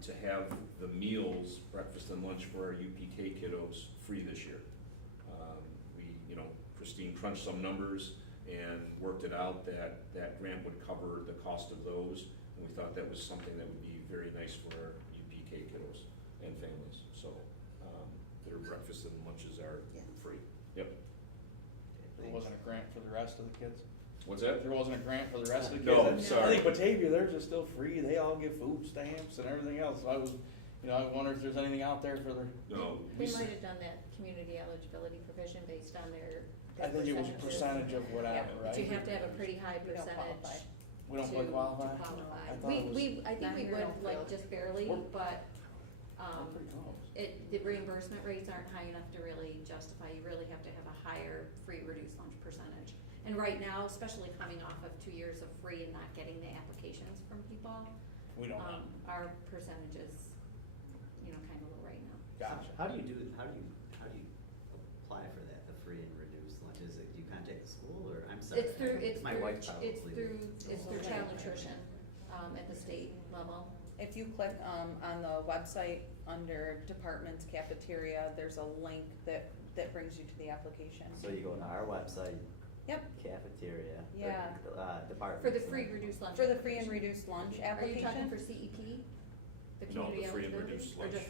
to have the meals, breakfast and lunch for our UPK kiddos free this year. Christine crunched some numbers and worked it out that grant would cover the cost of those. And we thought that was something that would be very nice for our UPK kiddos and families. So their breakfast and lunches are free. Yep. There wasn't a grant for the rest of the kids? What's that? There wasn't a grant for the rest of the No, kids? sorry. I think Batavia, theirs is still free, they all get food stamps and everything else, so I was, I wonder if there's anything out there for their, No. They might have done that community eligibility provision based on their I think it was a percentages. percentage of whatever, Yeah, right? but you have to have a pretty high We don't percentage qualify. We don't to qualify? qualify. I thought it was- I think Not we here, would, don't like, feel. just barely, We're- but, We're pretty close. the reimbursement rates aren't high enough to really justify, you really have to have a higher free reduced lunch percentage. And right now, especially coming off of 2 years of free and not getting the applications from people, We don't know. our percentage is, kind of low right now. Gotcha. How do you apply for that, the free and reduced lunch? Do you contact the school, or, I'm sorry? My wife probably It's through child nutrition, at the state level. If you click on the website under departments cafeteria, there's a link that brings you to the application. So you go to our website. Yep. Cafeteria. Yeah. Department. For the free reduced lunch. For the free and application. reduced lunch Are you talking application. for CEP? The No, community the free and eligibility? reduced Or lunch. just-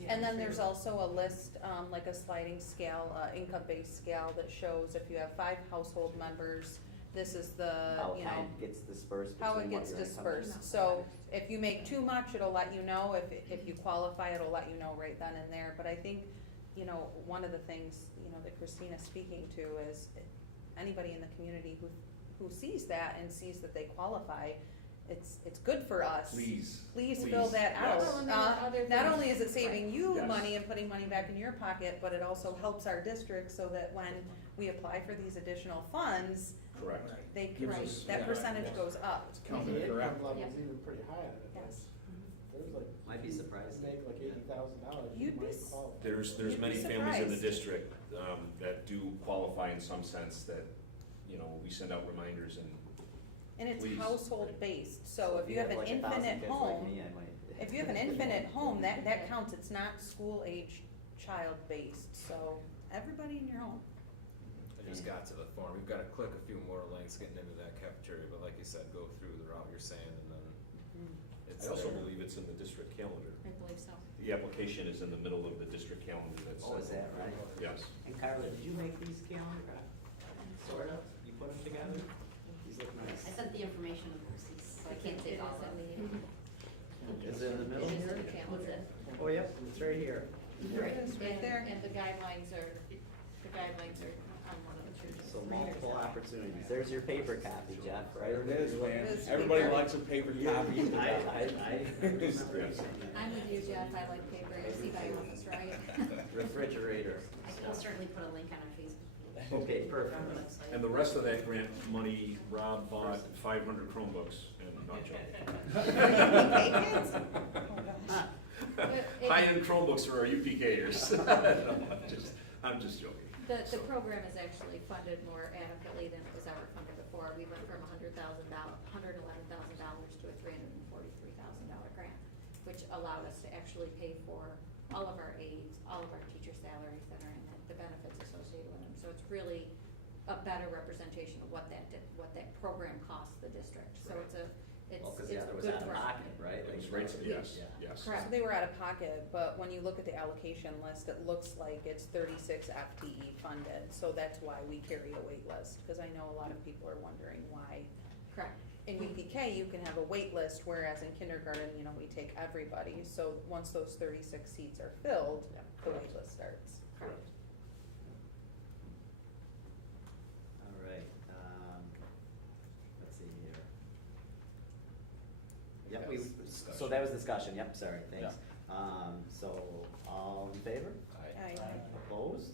Yeah. And then there's also a list, like a sliding scale, income-based scale that shows if you have 5 household members, this is the, How it kind of gets dispersed. how it between what gets your income is. dispersed. So if you make too much, it'll let you know. If you qualify, it'll let you know right then and there. But I think, one of the things, that Christina's speaking to is anybody in the community who sees that and sees that they qualify, it's good for us. Please. Please fill that Yes. out. Well, and there are other Not things- only is it saving you Yes. money and putting money back in your pocket, but it also helps our district so that when we apply for these additional funds, Correct. they Gives can, us- that yeah, percentage yeah. goes up. The Counted income correct. level's Yes. even pretty high on it. Yes. There's like, Might be surprised. make like $80,000, you You'd be might s- qualify. There's You'd be many families in the surprised. district that do qualify in some sense that, we send out reminders and And it's Please. household based, so if you have an like 1,000 infinite kids like home, me, I might. if you have an infinite home, that counts, it's not school age child based, so everybody in your home. I just got to the form, we've gotta click a few more links getting into that cafeteria, but like you said, go through the route you're saying, and then it's I also there. believe it's in the district calendar. I believe so. The application is in the middle of the district calendar that's. Oh, is that right? Yes. And Carla, did you make these calendar, sort of? You put them together? These look nice. I sent the information of receipts, so I can't It take all is of in it. the, Is it in the middle it is here? in the calendar. Oh, yep, it's right here. There it is, right there. And the guidelines are on one of the churches. So multiple opportunities. There's your paper copy, Jeff, right? There it is, man. It is Everybody paper. likes a paper copy. I remember you saying I'm with you, Jeff, I like paper, you see by office, right? that. Refrigerator. I will certainly put a link on our Facebook. Okay, perfect. On the website. And the rest of that grant money, Rob bought 500 Chromebooks and not joking. High-end Chromebooks for our UPKers. No, I'm just joking. The program is actually funded more adequately than it was ever funded before. We went from $111,000 to a $343,000 grant, which allowed us to actually pay for all of our aides, all of our teacher salaries that are in it, the benefits associated with them. So it's really a better representation of what that program costs the district. So it's, Well, it's cause the other was good out of work. pocket, right? It Like, was right, yes, Yeah. yes. So Correct. they were out of pocket, but when you look at the allocation list, it looks like it's 36 FTE funded, so that's why we carry a wait list, cause I know a lot of people are wondering why. Correct. In UPK, you can have a wait list, whereas in kindergarten, you know, we take everybody, so once those 36 seats are filled, the wait list starts. Correct. All right, let's see here. Yep, we, so that was discussion, yep, sorry, thanks. So, all in favor? Aye. Opposed?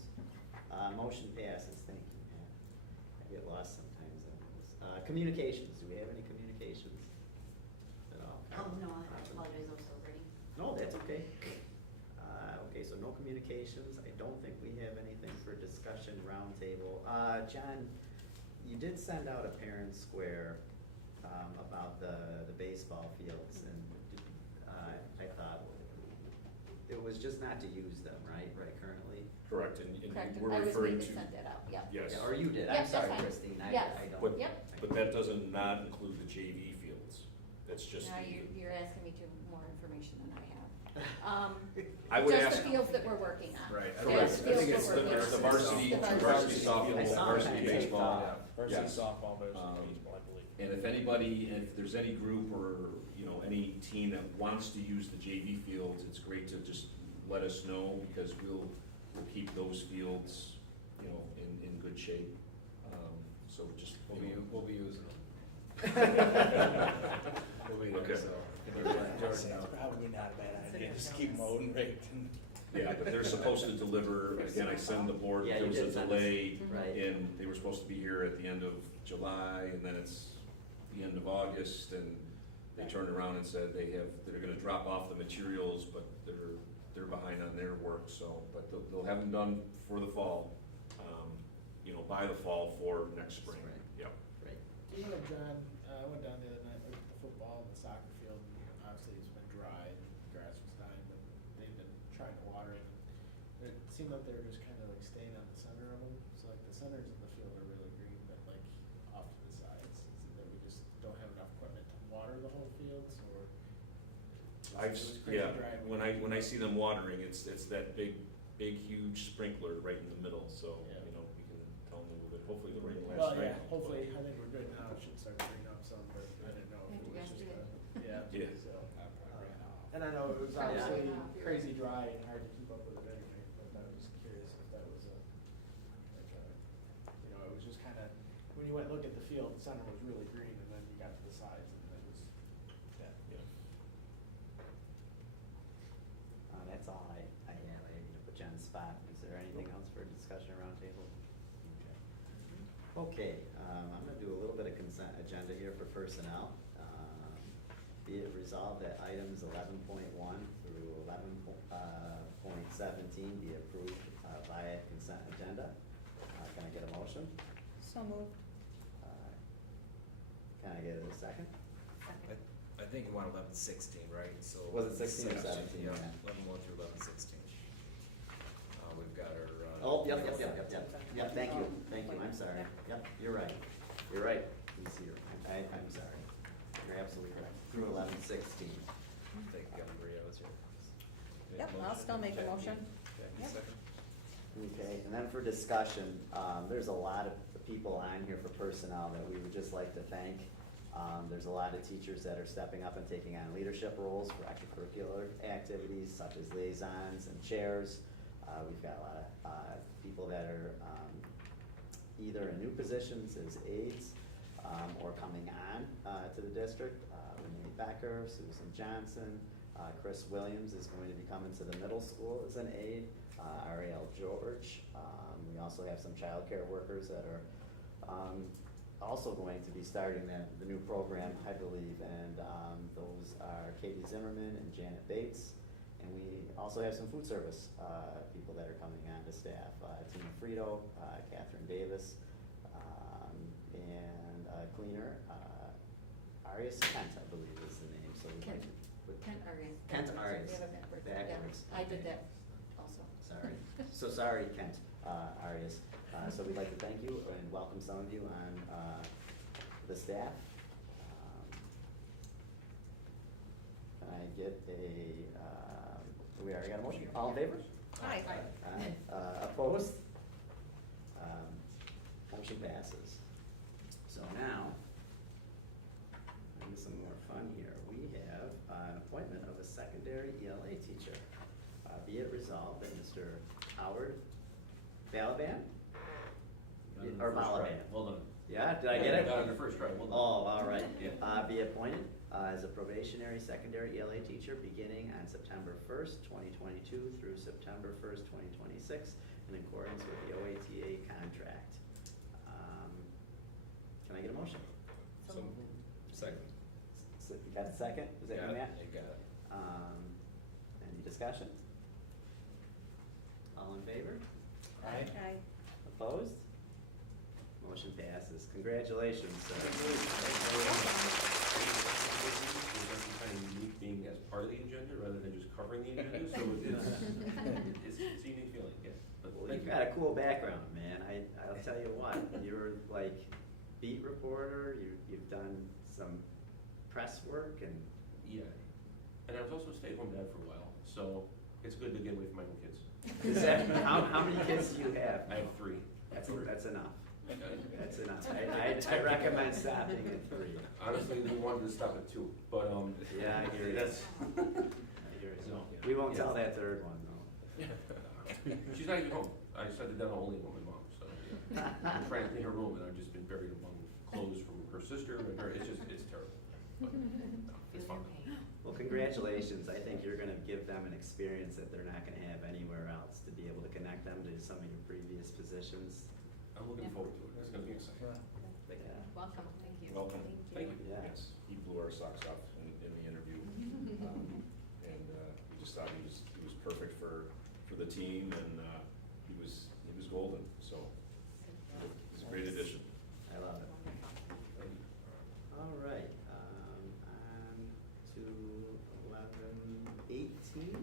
Motion passes, thank you, Pat. I get lost sometimes on this. Communications, do we have any communications at all? Oh, no, I apologize, I was so ready. No, that's okay. Okay, so no communications. I don't think we have anything for discussion roundtable. John, you did send out a parent square, about the baseball fields, and, I thought it was just not to use them, right, currently? Correct, and Correct, we're I was referring waiting to, to send that out, yeah. yes. Yeah, or you did, Yep, I'm sorry, that's fine. Christine, I Yes. don't. But, Yep. but that doesn't not include the JV fields, that's just Now the, you're asking me to more information than I have. I would Just ask. the fields that we're working on. Right. Yes, Correct, I fields think it's that the, we're there's the working on. varsity, The varsity I softball, saw varsity that. baseball. Varsity Yes. softball, varsity Um, baseball, I believe. And if anybody, if there's any group or, you know, any team that wants to use the JV fields, it's great to just let us know, because we'll keep those fields, you know, in good shape. So just, We'll be using them. We'll be Okay. there, so. It's probably not a bad idea, just keep mowing raked and. yeah, but they're supposed to deliver, again, I send the board, Yeah, there you was a did send us. delay, Right. and they were supposed to be here at the end of July, and then it's the end of August, and they turned around and said they're gonna drop off the materials, but they're behind on their work, so, but they'll have them done for the fall, you know, by the fall for next spring, Spring. yep. Right. You know, John, I went down the other night, looked at the football and the soccer field, and obviously it's been dry, and grass was dying, but they've been trying to water it. It seemed like they were just kind of like staying on the center of them, so like the centers of the field are really green, but like off to the sides, is it that we just don't have enough equipment to water the whole fields, or? I've, It was crazy yeah, dry when I see them watering, it's that big, huge sprinkler right in the middle, so, Yeah. you know, we can tell them that hopefully the rain will Well, last. yeah, hopefully, I think we're good now, it should start cleaning up some, but I didn't know if it You was guys just did. Yeah. so. I probably ran off. And I know it was Probably obviously ran off, you're crazy dry and hard to keep up with it anyway, but I was just curious if that was you know, it was just kinda, when you went and looked at the field, the center was really green, and then you got to the sides, and it was, Yeah. That's all I have. I need to put you on the spot. Is there anything else for discussion around table? Okay, I'm gonna do a little bit of consent agenda here for personnel. Be it resolved that items 11.1 through 11.17 be approved via consent agenda. Can I get a motion? So moved. Can I get a second? I think you want 11-16, right? So. Was it 16 or 17? Yeah, Yeah. 11-1 through 11-16. We've got our. Oh, yep, yep, thank you, I'm sorry, yep, you're right, He's here. I'm sorry, you're absolutely correct, through 11:16. Thank you, Maria, was here. Yep, I'll still make a motion. Jackie, Yep. second. Okay, and then for discussion, there's a lot of people on here for personnel that we would just like to thank. There's a lot of teachers that are stepping up and taking on leadership roles for extracurricular activities such as liaisons and chairs. We've got a lot of people that are either in new positions as aides or coming on to the district. Renee Becker, Susan Johnson, Chris Williams is going to be coming to the middle school as an aide. Ariel George. We also have some childcare workers that are also going to be starting the new program, I believe, and those are Katie Zimmerman and Janet Bates. And we also have some food service people that are coming on to staff. Tina Frito, Catherine Davis, and cleaner, Arias Kent, I believe is the name, so we'd like to. Kent Arias. Kent Arias, We have it backwards. backwards. Yeah, I did that also. Sorry. So sorry, Kent Arias. So we'd like to thank you and welcome some of you on the staff. get we already got a motion, all in favor? Aye. Opposed? Motion passes. So now, some more fun here. We have an appointment of a secondary ELA teacher. Be it resolved that Mr. Howard Balaban? Or Balaban? Well done. Yeah, did I get it? Got it on the first try, well done. Oh, all right. Yeah. Be appointed as a probationary secondary ELA teacher beginning on September 1st, 2022 through September 1st, 2026 in accordance with the OATA contract. Can I get a motion? So, second. So you got a second? Is that you, Matt? You got it. Any discussion? All in favor? Aye. Opposed? Motion passes. Congratulations, sir. Kind of unique being as part of the agenda rather than just covering the agenda, so it's a unique feeling, yeah. But Well, thank you've you. got a cool background, man. I'll tell you what, you're like beat reporter, you've done some press work and. Yeah, and I was also a stay-at-home dad for a while, so it's good to get away from my own kids. Is that, how many kids do you have? I have 3. That's enough. Okay. That's enough. I recommend stopping at 3. Honestly, we wanted to stop at 2, but Yeah, I hear you. that's. I hear you. So, We won't yeah. tell that third one, though. She's not even home. I sent it down only with my mom, so yeah. I'm trying to clean her room, and I've just been buried among clothes from her sister and her. It's terrible. But, no, it's fun. Well, congratulations. I think you're gonna give them an experience that they're not gonna have anywhere else, to be able to connect them to some of your previous positions. I'm looking forward to it. It's gonna be exciting. Yeah. Welcome, thank you. Welcome. Thank you. Yeah. Yes, he blew our socks off in the interview. And we just thought he was perfect for the team, and he was golden, so he's a great addition. I love it. All right, on to 11:18.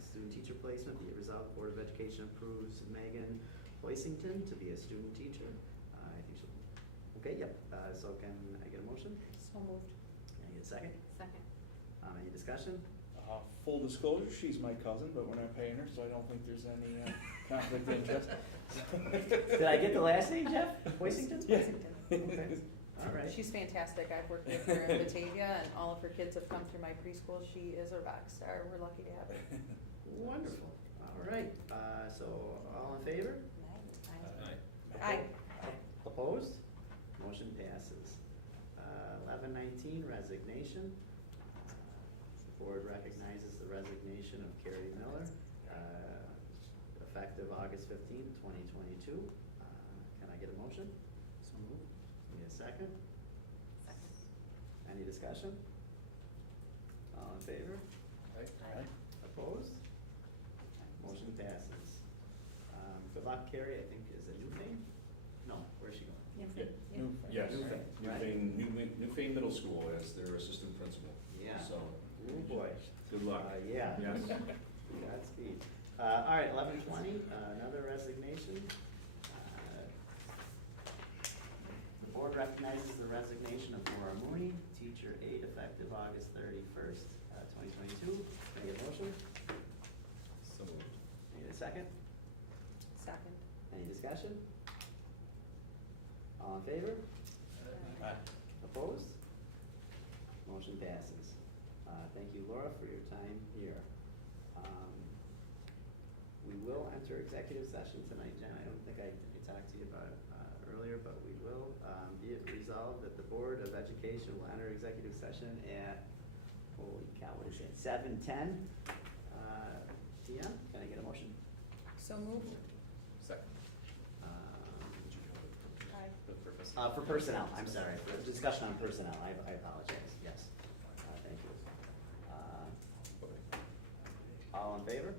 Student teacher placement. Be it resolved, Board of Education approves Megan Hoisington to be a student teacher. I think she'll, okay, yep. So can I get a motion? So moved. Can I get a second? Second. Any discussion? Full disclosure, she's my cousin, but we're not paying her, so I don't think there's any conflict of interest. Did I get the last name, Jeff? Hoisington? Yeah. Okay. All right. She's fantastic. I've worked with her in Batavia, and all of her kids have come through my preschool. She is a rock star. We're lucky to have her. Wonderful. All right. So all in favor? Aye. Opposed? Motion passes. 11:19, resignation. The board recognizes the resignation of Carrie Miller, effective August 15th, 2022. Can I get a motion? So moved. Need a second? Second. Any discussion? All in favor? Aye. Opposed? Motion passes. Good luck, Carrie. I think, is it Newfane? No, where's she going? Yes, Newfane, right? Newfane Middle School as their assistant principal. Yeah. So, Oh, boy. good luck. Yeah. Yes. Godspeed. All right, 11:20, another resignation. The board recognizes the resignation of Laura Mooney, teacher 8, effective August 31st, 2022. Can I get a motion? So moved. Need a second? Second. Any discussion? All in favor? Aye. Opposed? Motion passes. Thank you, Laura, for your time here. We will enter executive session tonight, Jen. I don't think I talked to you about it earlier, but we will. Be it resolved that the Board of Education will enter executive session at, holy cow, what is it, 7:10 PM? Can I get a motion? So moved. Second. Aye. For personnel, I'm sorry, for discussion on personnel, I apologize, yes. Thank you. All in favor?